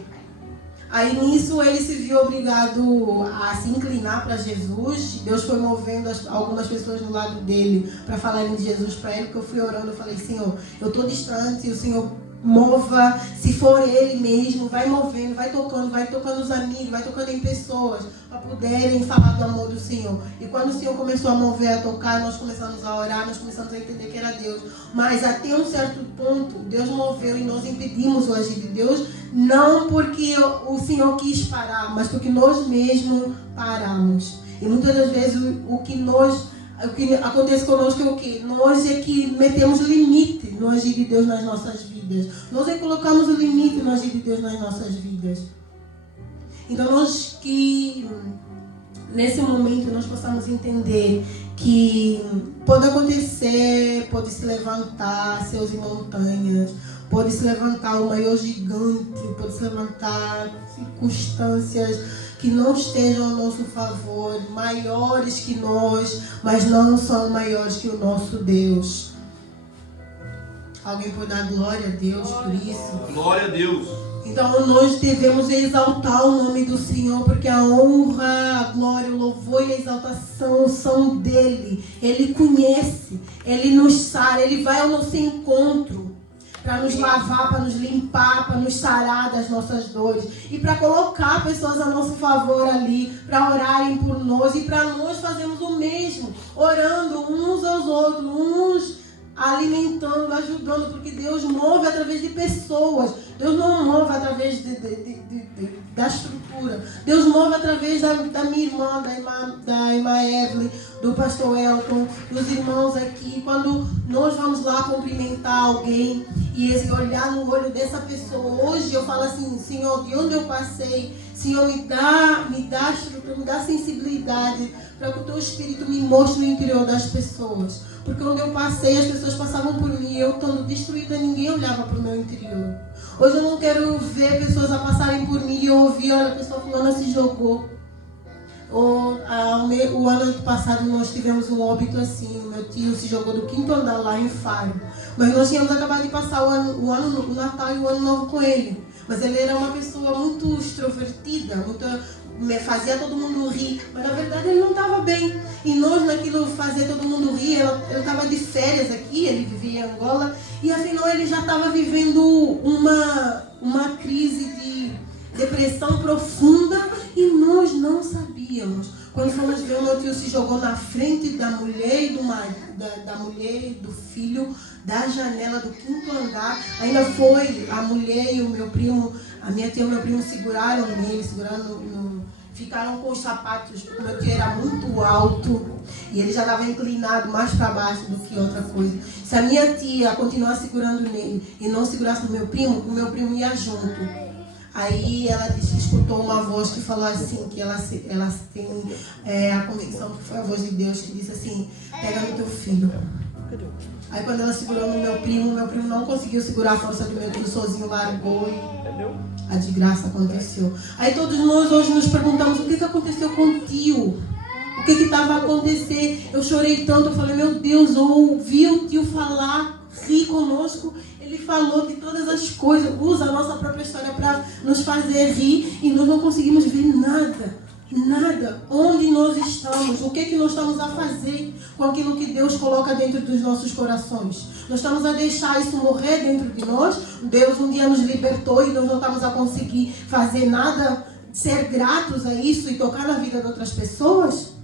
Aí nisso ele se viu obrigado a se inclinar para Jesus. Deus foi movendo algumas pessoas do lado dele para falarem de Jesus para ele. Que eu fui orando, eu falei: Senhor, eu estou distante, e o Senhor mova, se for ele mesmo, vai movendo, vai tocando os amigos, vai tocando em pessoas para poderem falar do amor do Senhor. E quando o Senhor começou a mover, a tocar, nós começamos a orar, nós começamos a entender que era Deus. Mas até um certo ponto, Deus moveu e nós impedimos o agir de Deus, não porque o Senhor quis parar, mas porque nós mesmos paramos. E muitas das vezes o que acontece conosco é o quê? Nós é que metemos limite no agir de Deus nas nossas vidas. Nós é que colocamos o limite no agir de Deus nas nossas vidas. Então nós que nesse momento nós possamos entender que pode acontecer, pode se levantar céus e montanhas, pode se levantar o maior gigante, pode se levantar circunstâncias que não estejam ao nosso favor, maiores que nós, mas não são maiores que o nosso Deus. Alguém pode dar glória a Deus por isso? Glória a Deus. Então nós devemos exaltar o nome do Senhor, porque a honra, a glória, o louvor e a exaltação são dele. Ele conhece, ele nos sara, ele vai ao nosso encontro para nos lavar, para nos limpar, para nos sarar das nossas dores e para colocar pessoas a nosso favor ali, para orarem por nós e para nós fazermos o mesmo, orando uns aos outros, uns alimentando, ajudando, porque Deus move através de pessoas. Deus não move através da estrutura. Deus move através da minha irmã, da irmã Evelyn, do pastor Elton, dos irmãos aqui. Quando nós vamos lá cumprimentar alguém e olhar no olho dessa pessoa, hoje eu falo assim: Senhor, de onde eu passei, Senhor, me dá estrutura, me dá sensibilidade para que o teu Espírito me mostre o interior das pessoas. Porque onde eu passei, as pessoas passavam por mim e eu estando destruída, ninguém olhava para o meu interior. Hoje eu não quero ver pessoas a passarem por mim e eu ouvir: olha, a pessoa fulana se jogou. O ano passado nós tivemos um óbito assim, o meu tio se jogou do 5º andar lá em Faro. Mas nós tínhamos acabado de passar o Natal e o Ano Novo com ele. Mas ele era uma pessoa muito extrovertida, fazia todo mundo rir, mas na verdade ele não estava bem. E nós naquilo fazer todo mundo rir, ele estava de férias aqui, ele vivia em Angola, e afinal ele já estava vivendo uma crise de depressão profunda e nós não sabíamos. Quando fomos ver, o meu tio se jogou na frente da mulher e da mulher e do filho da janela do 5º andar. Ainda foi a mulher e o meu primo, a minha tia e o meu primo seguraram nele, ficaram com os sapatos. O meu tio era muito alto e ele já estava inclinado mais para baixo do que outra coisa. Se a minha tia continuasse segurando nele e não segurasse no meu primo, o meu primo ia junto. Aí ela disse que escutou uma voz que falou assim, que ela tem a convicção que foi a voz de Deus, que disse assim: pega no teu filho. Aí quando ela segurou no meu primo não conseguiu segurar a força do meu tio, sozinho largou e a desgraça aconteceu. Aí todos nós hoje nos perguntamos: o que aconteceu com o tio? O que estava a acontecer? Eu chorei tanto, eu falei: meu Deus, eu ouvi o tio falar, rir conosco. Ele falou de todas as coisas, usa a nossa própria história para nos fazer rir e nós não conseguimos ver nada. Onde nós estamos, o que nós estamos a fazer com aquilo que Deus coloca dentro dos nossos corações. Nós estamos a deixar isso morrer dentro de nós. Deus um dia nos libertou e nós não estamos a conseguir fazer nada, ser gratos a isso e tocar na vida de outras pessoas.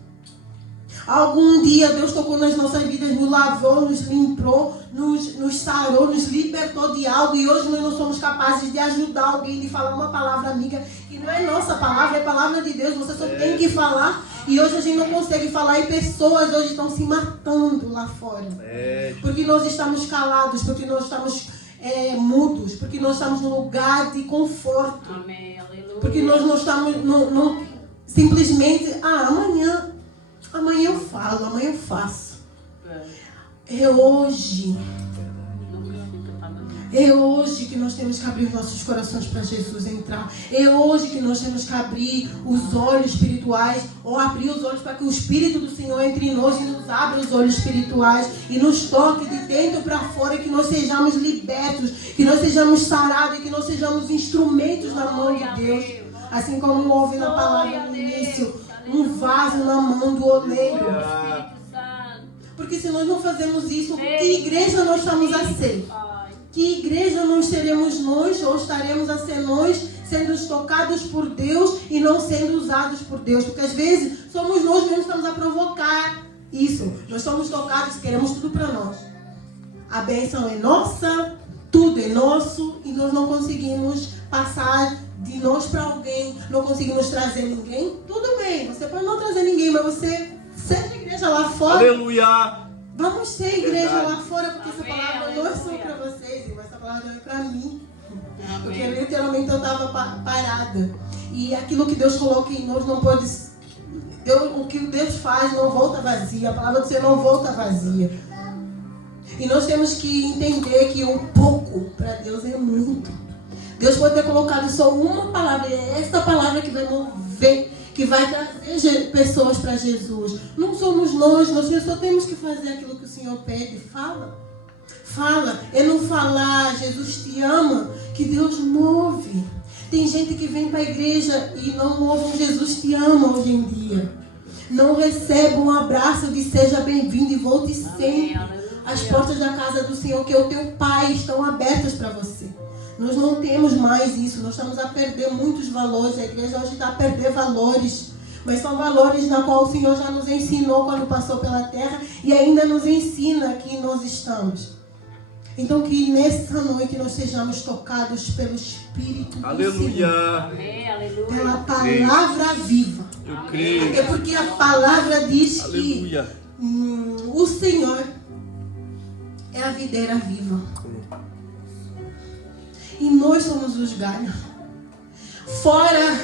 Algum dia Deus tocou nas nossas vidas, nos lavou, nos limpou, nos sarou, nos libertou de algo e hoje nós não somos capazes de ajudar alguém, de falar uma palavra amiga que não é nossa palavra, é palavra de Deus, você só tem que falar. E hoje a gente não consegue falar e pessoas hoje estão se matando lá fora. Porque nós estamos calados, porque nós estamos mudos, porque nós estamos num lugar de conforto. Amém, aleluia. Porque nós não estamos simplesmente, amanhã eu falo, amanhã eu faço. É hoje que nós temos que abrir os nossos corações para Jesus entrar. É hoje que nós temos que abrir os olhos espirituais, ou abrir os olhos para que o Espírito do Senhor entre em nós e nos abra os olhos espirituais e nos toque de dentro para fora, que nós sejamos libertos, que nós sejamos sarados e que nós sejamos instrumentos na mão de Deus. Assim como houve na palavra no início, um vaso na mão do oleiro. Porque se nós não fazemos isso, que igreja nós estamos a ser? Que igreja nós seremos nós, ou estaremos a ser nós, sendo tocados por Deus e não sendo usados por Deus? Porque às vezes somos nós mesmos que estamos a provocar isso. Nós somos tocados, queremos tudo para nós. A bênção é nossa, tudo é nosso e nós não conseguimos passar de nós para alguém, não conseguimos trazer ninguém. Tudo bem, você pode não trazer ninguém, mas você seja igreja lá fora. Aleluia! Vamos ser igreja lá fora, porque essa palavra não é só para vocês, mas essa palavra é para mim. Porque literalmente eu estava parada. E aquilo que Deus coloca em nós não pode... o que Deus faz não volta vazia. A palavra do Senhor não volta vazia. E nós temos que entender que o pouco para Deus é muito. Deus pode ter colocado só uma palavra, e é essa palavra que vai mover, que vai trazer pessoas para Jesus. Não somos nós só temos que fazer aquilo que o Senhor pede. Fala. É não falar, Jesus te ama, que Deus move. Tem gente que vem para a igreja e não ouve um Jesus te ama hoje em dia. Não recebe um abraço de seja bem-vindo e volte sempre. As portas da casa do Senhor, que é o teu Pai, estão abertas para você. Nós não temos mais isso, nós estamos a perder muitos valores. A igreja hoje está a perder valores, mas são valores na qual o Senhor já nos ensinou quando passou pela terra e ainda nos ensina aqui nós estamos. Então que nessa noite nós sejamos tocados pelo Espírito do Senhor. Amém, aleluia. Pela palavra viva. Eu creio. É porque a palavra diz Aleluia. que o Senhor é a videira viva. E nós somos os galhos. Fora,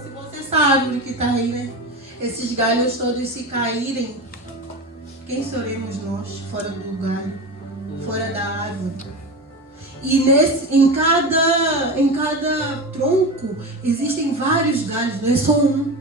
se você essa árvore que está aí, né? Esses galhos todos se caírem, quem seremos nós fora do galho? Fora da árvore. E em cada tronco existem vários galhos, não é só um.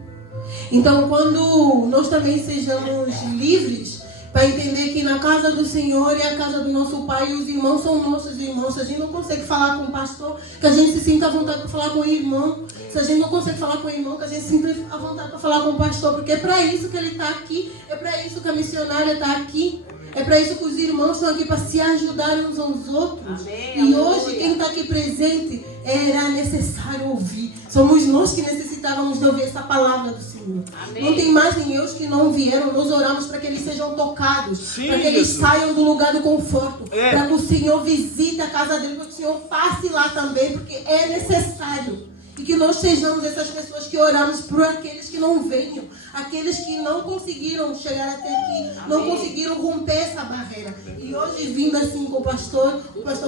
Então, quando nós também sejamos livres para entender que na casa do Senhor é a casa do nosso Pai e os irmãos são nossos irmãos. Se a gente não consegue falar com o pastor, que a gente se sinta à vontade para falar com o irmão. Se a gente não consegue falar com o irmão, que a gente se sinta à vontade para falar com o pastor, porque é para isso que ele está aqui, é para isso que a missionária está aqui. É para isso que os irmãos estão aqui, para se ajudar uns aos outros. Amém, e hoje, quem está aqui presente, era necessário ouvir. Somos nós que necessitávamos de ouvir essa palavra do Senhor. Amém. Não tem mais ninguém os que não vieram. Nós oramos para que eles sejam tocados. Sim, para que eles Jesus. saiam do lugar do conforto. É. Para que o Senhor visite a casa dele. Para que o Senhor passe lá também. Porque é necessário. E que nós sejamos essas pessoas que oramos por aqueles que não venham. Aqueles que não conseguiram chegar até aqui. Não Amém. conseguiram romper essa barreira. E hoje, vindo assim com o pastor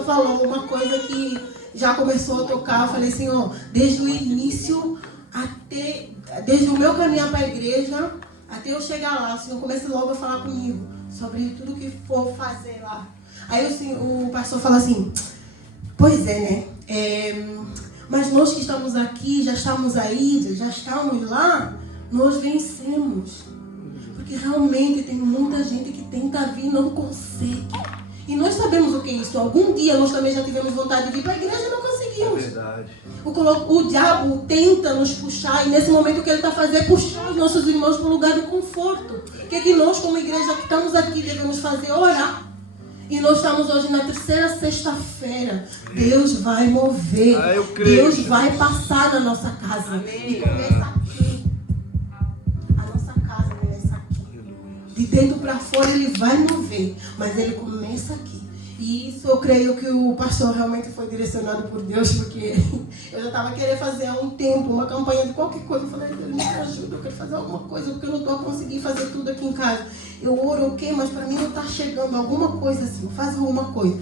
falou uma coisa que já começou a tocar. Eu falei, Senhor, desde o início até... Desde o meu caminhar para a igreja, até eu chegar lá, o Senhor começa logo a falar comigo sobre tudo que for fazer lá. Aí o pastor fala assim, pois é, né? Mas nós que estamos aqui, já estamos aí, já estamos lá, nós vencemos. Porque realmente tem muita gente que tenta vir e não consegue. E nós sabemos o que é isso. Algum dia nós também já tivemos vontade de vir para a igreja e não conseguimos. É verdade. O diabo tenta nos puxar, e nesse momento o que ele está fazendo é puxar os nossos irmãos para o lugar do conforto. O que é que nós, como igreja que estamos aqui, devemos fazer? Orar. E nós estamos hoje na 3ª sexta-feira. Deus vai mover. Eu creio. Deus vai passar na nossa casa. Amém. E começa aqui. A nossa casa começa aqui. De dentro para fora ele vai mover. Mas ele começa aqui. E isso eu creio que o pastor realmente foi direcionado por Deus, porque eu já estava querendo fazer há um tempo uma campanha de qualquer coisa. Eu falei, Deus me ajuda, eu quero fazer alguma coisa, porque eu não estou conseguindo fazer tudo aqui em casa. Eu oro o quê? Mas para mim não está chegando alguma coisa assim, faz alguma coisa.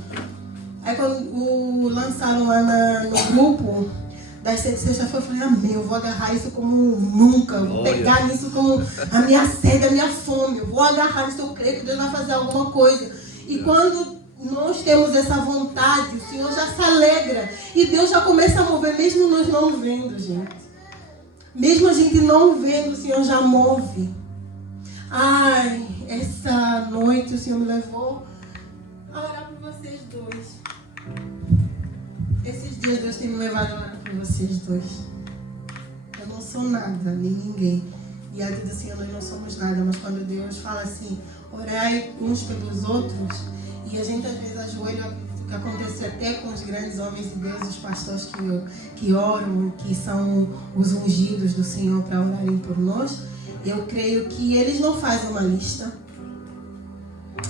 Aí quando lançaram lá no grupo das sexta-feira, eu falei, amém, eu vou agarrar isso como nunca, eu vou pegar nisso como a minha sede, a minha fome, eu vou agarrar nisso, eu creio que Deus vai fazer alguma coisa. E quando nós temos essa vontade, o Senhor já se alegra e Deus já começa a mover, mesmo nós não vendo, gente. Mesmo a gente não vendo, o Senhor já move. Ai, essa noite o Senhor me levou a orar por vocês dois. Esses dias Deus tem me levado a orar por vocês dois. Eu não sou nada, nem ninguém. E a vida do Senhor, nós não somos nada, mas quando Deus fala assim, orai uns pelos outros, e a gente às vezes ajoelha, que acontece até com os grandes homens de Deus, os pastores que oram, que são os ungidos do Senhor para orarem por nós. Eu creio que eles não fazem uma lista,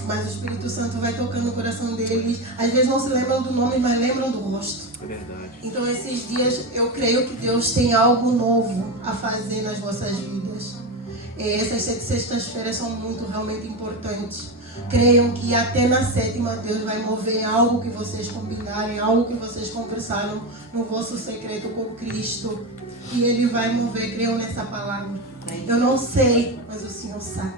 mas o Espírito Santo vai tocando o coração deles. Às vezes não se lembram do nome, mas lembram do rosto. É verdade. Então esses dias eu creio que Deus tem algo novo a fazer nas vossas vidas. Essas 7 sextas-feiras são muito realmente importantes. Creiam que até na 7ª Deus vai mover algo que vocês combinarem, algo que vocês conversaram no vosso secreto com Cristo. E Ele vai mover, creiam nessa palavra. Eu não sei, mas o Senhor sabe.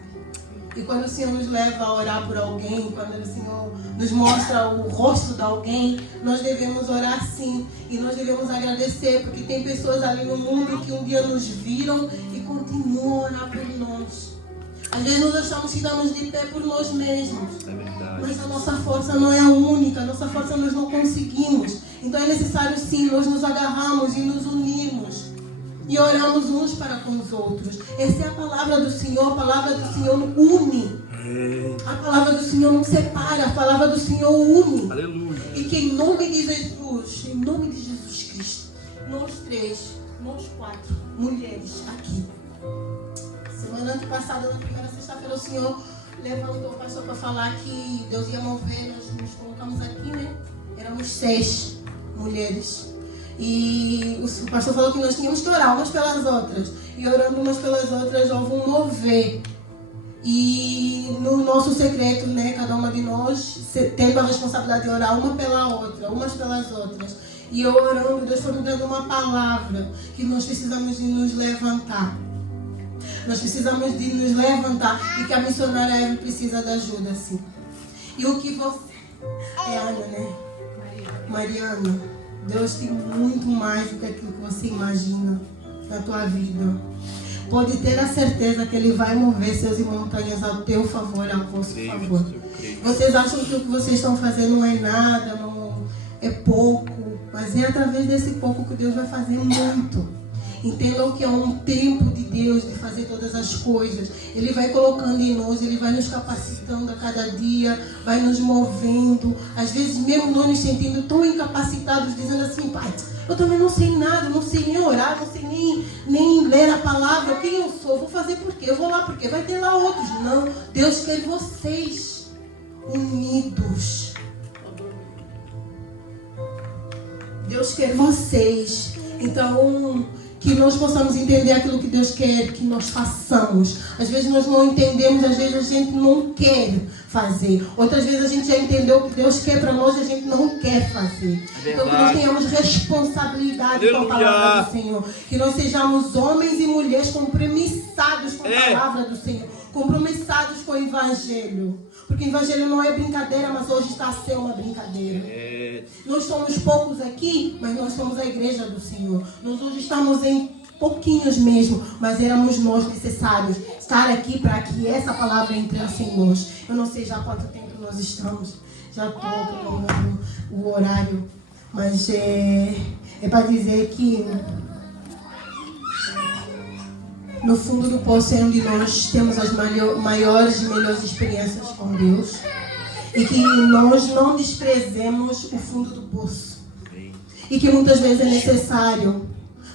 E quando o Senhor nos leva a orar por alguém, quando o Senhor nos mostra o rosto de alguém, nós devemos orar sim. E nós devemos agradecer, porque tem pessoas ali no mundo que um dia nos viram e continuam a orar por nós. Às vezes nós achamos que estamos de pé por nós mesmos. É verdade. Mas a nossa força não é a única, a nossa força nós não conseguimos. Então é necessário sim nós nos agarrarmos e nos unirmos. E oramos uns para com os outros. Essa é a palavra do Senhor. A palavra do Senhor une. A palavra do Senhor não separa. A palavra do Senhor une. Aleluia. E que em nome de Jesus, em nome de Jesus Cristo, nós 3, nós 4 mulheres aqui. Semana passada, na primeira sexta-feira, o Senhor levantou o pastor para falar que Deus ia mover. Nós nos colocamos aqui, né? Éramos 6 mulheres. E o pastor falou que nós tínhamos que orar umas pelas outras. E orando umas pelas outras, houve um mover. E no nosso secreto, né, cada uma de nós tendo a responsabilidade de orar uma pela outra, umas pelas outras. E eu orando, Deus foi me dando uma palavra que nós precisamos de nos levantar. Nós precisamos de nos levantar e que a missionária Eve precisa da ajuda, sim. E o que você... É Ana, né? Mariana, Deus tem muito mais do que aquilo que você imagina na tua vida. pode ter a certeza que Ele vai mover seus e montanhas ao teu favor, ao vosso favor. Vocês acham que o que vocês estão fazendo não é nada, não é pouco, mas é através desse pouco que Deus vai fazer muito. Entendam que é um tempo de Deus de fazer todas as coisas. Ele vai colocando em nós, Ele vai nos capacitando a cada dia, vai nos movendo. Às vezes mesmo nós nos sentindo tão incapacitados, dizendo assim, Pai, eu também não sei nada, não sei nem orar, não sei nem ler a palavra. Quem eu sou? Vou fazer por quê? Eu vou lá porque vai ter lá outros. Não, Deus quer vocês unidos. Deus quer vocês. Então, que nós possamos entender aquilo que Deus quer que nós façamos. Às vezes nós não entendemos, às vezes a gente não quer fazer. Outras vezes a gente já entendeu o que Deus quer para nós e a gente não quer fazer. Então que nós tenhamos responsabilidade com a palavra do Senhor. Que nós sejamos homens e mulheres compromissados com a palavra do Senhor. Compromissados com o Evangelho. Porque o Evangelho não é brincadeira, mas hoje está a ser uma brincadeira. Nós somos poucos aqui, mas nós somos a igreja do Senhor. Nós hoje estamos em pouquinhos mesmo, mas éramos nós necessários estar aqui para que essa palavra entrasse em nós. Eu não sei já há quanto tempo nós estamos. Já estou procurando o horário. Mas é para dizer que no fundo do poço é onde nós temos as maiores e melhores experiências com Deus. E que nós não desprezemos o fundo do poço. E que muitas vezes é necessário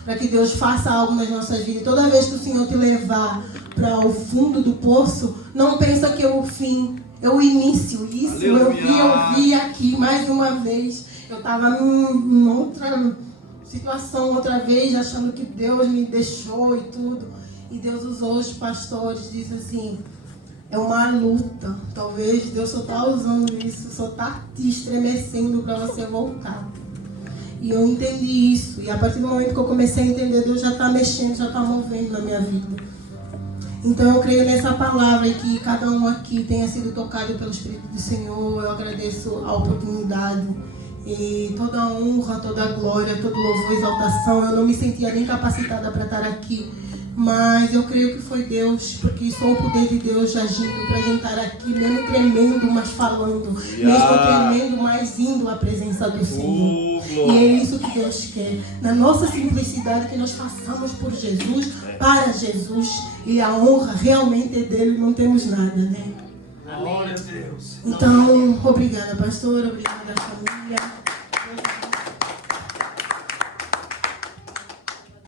para que Deus faça algo nas nossas vidas. Toda vez que o Senhor te levar para o fundo do poço, não pensa que é o fim, é o início. Isso eu vi aqui mais uma vez. Eu estava em outra situação, outra vez, achando que Deus me deixou e tudo. E Deus usou os pastores, disse assim, é uma luta. Talvez Deus só está usando isso, só está te estremecendo para você voltar. E eu entendi isso. E a partir do momento que eu comecei a entender, Deus já está mexendo, já está movendo na minha vida. Então eu creio nessa palavra e que cada um aqui tenha sido tocado pelo Espírito do Senhor. Eu agradeço a oportunidade. E toda a honra, toda a glória, todo louvor e exaltação. Eu não me sentia nem capacitada para estar aqui. Mas eu creio que foi Deus, porque só o poder de Deus agindo para a gente estar aqui, mesmo tremendo, mas falando, mesmo tremendo, mas indo à presença do Senhor. E é isso que Deus quer. Na nossa simplicidade, que nós façamos por Jesus, para Jesus, e a honra realmente é dele, não temos nada, né? Glória a Deus. Então, obrigada, pastora, obrigada, família.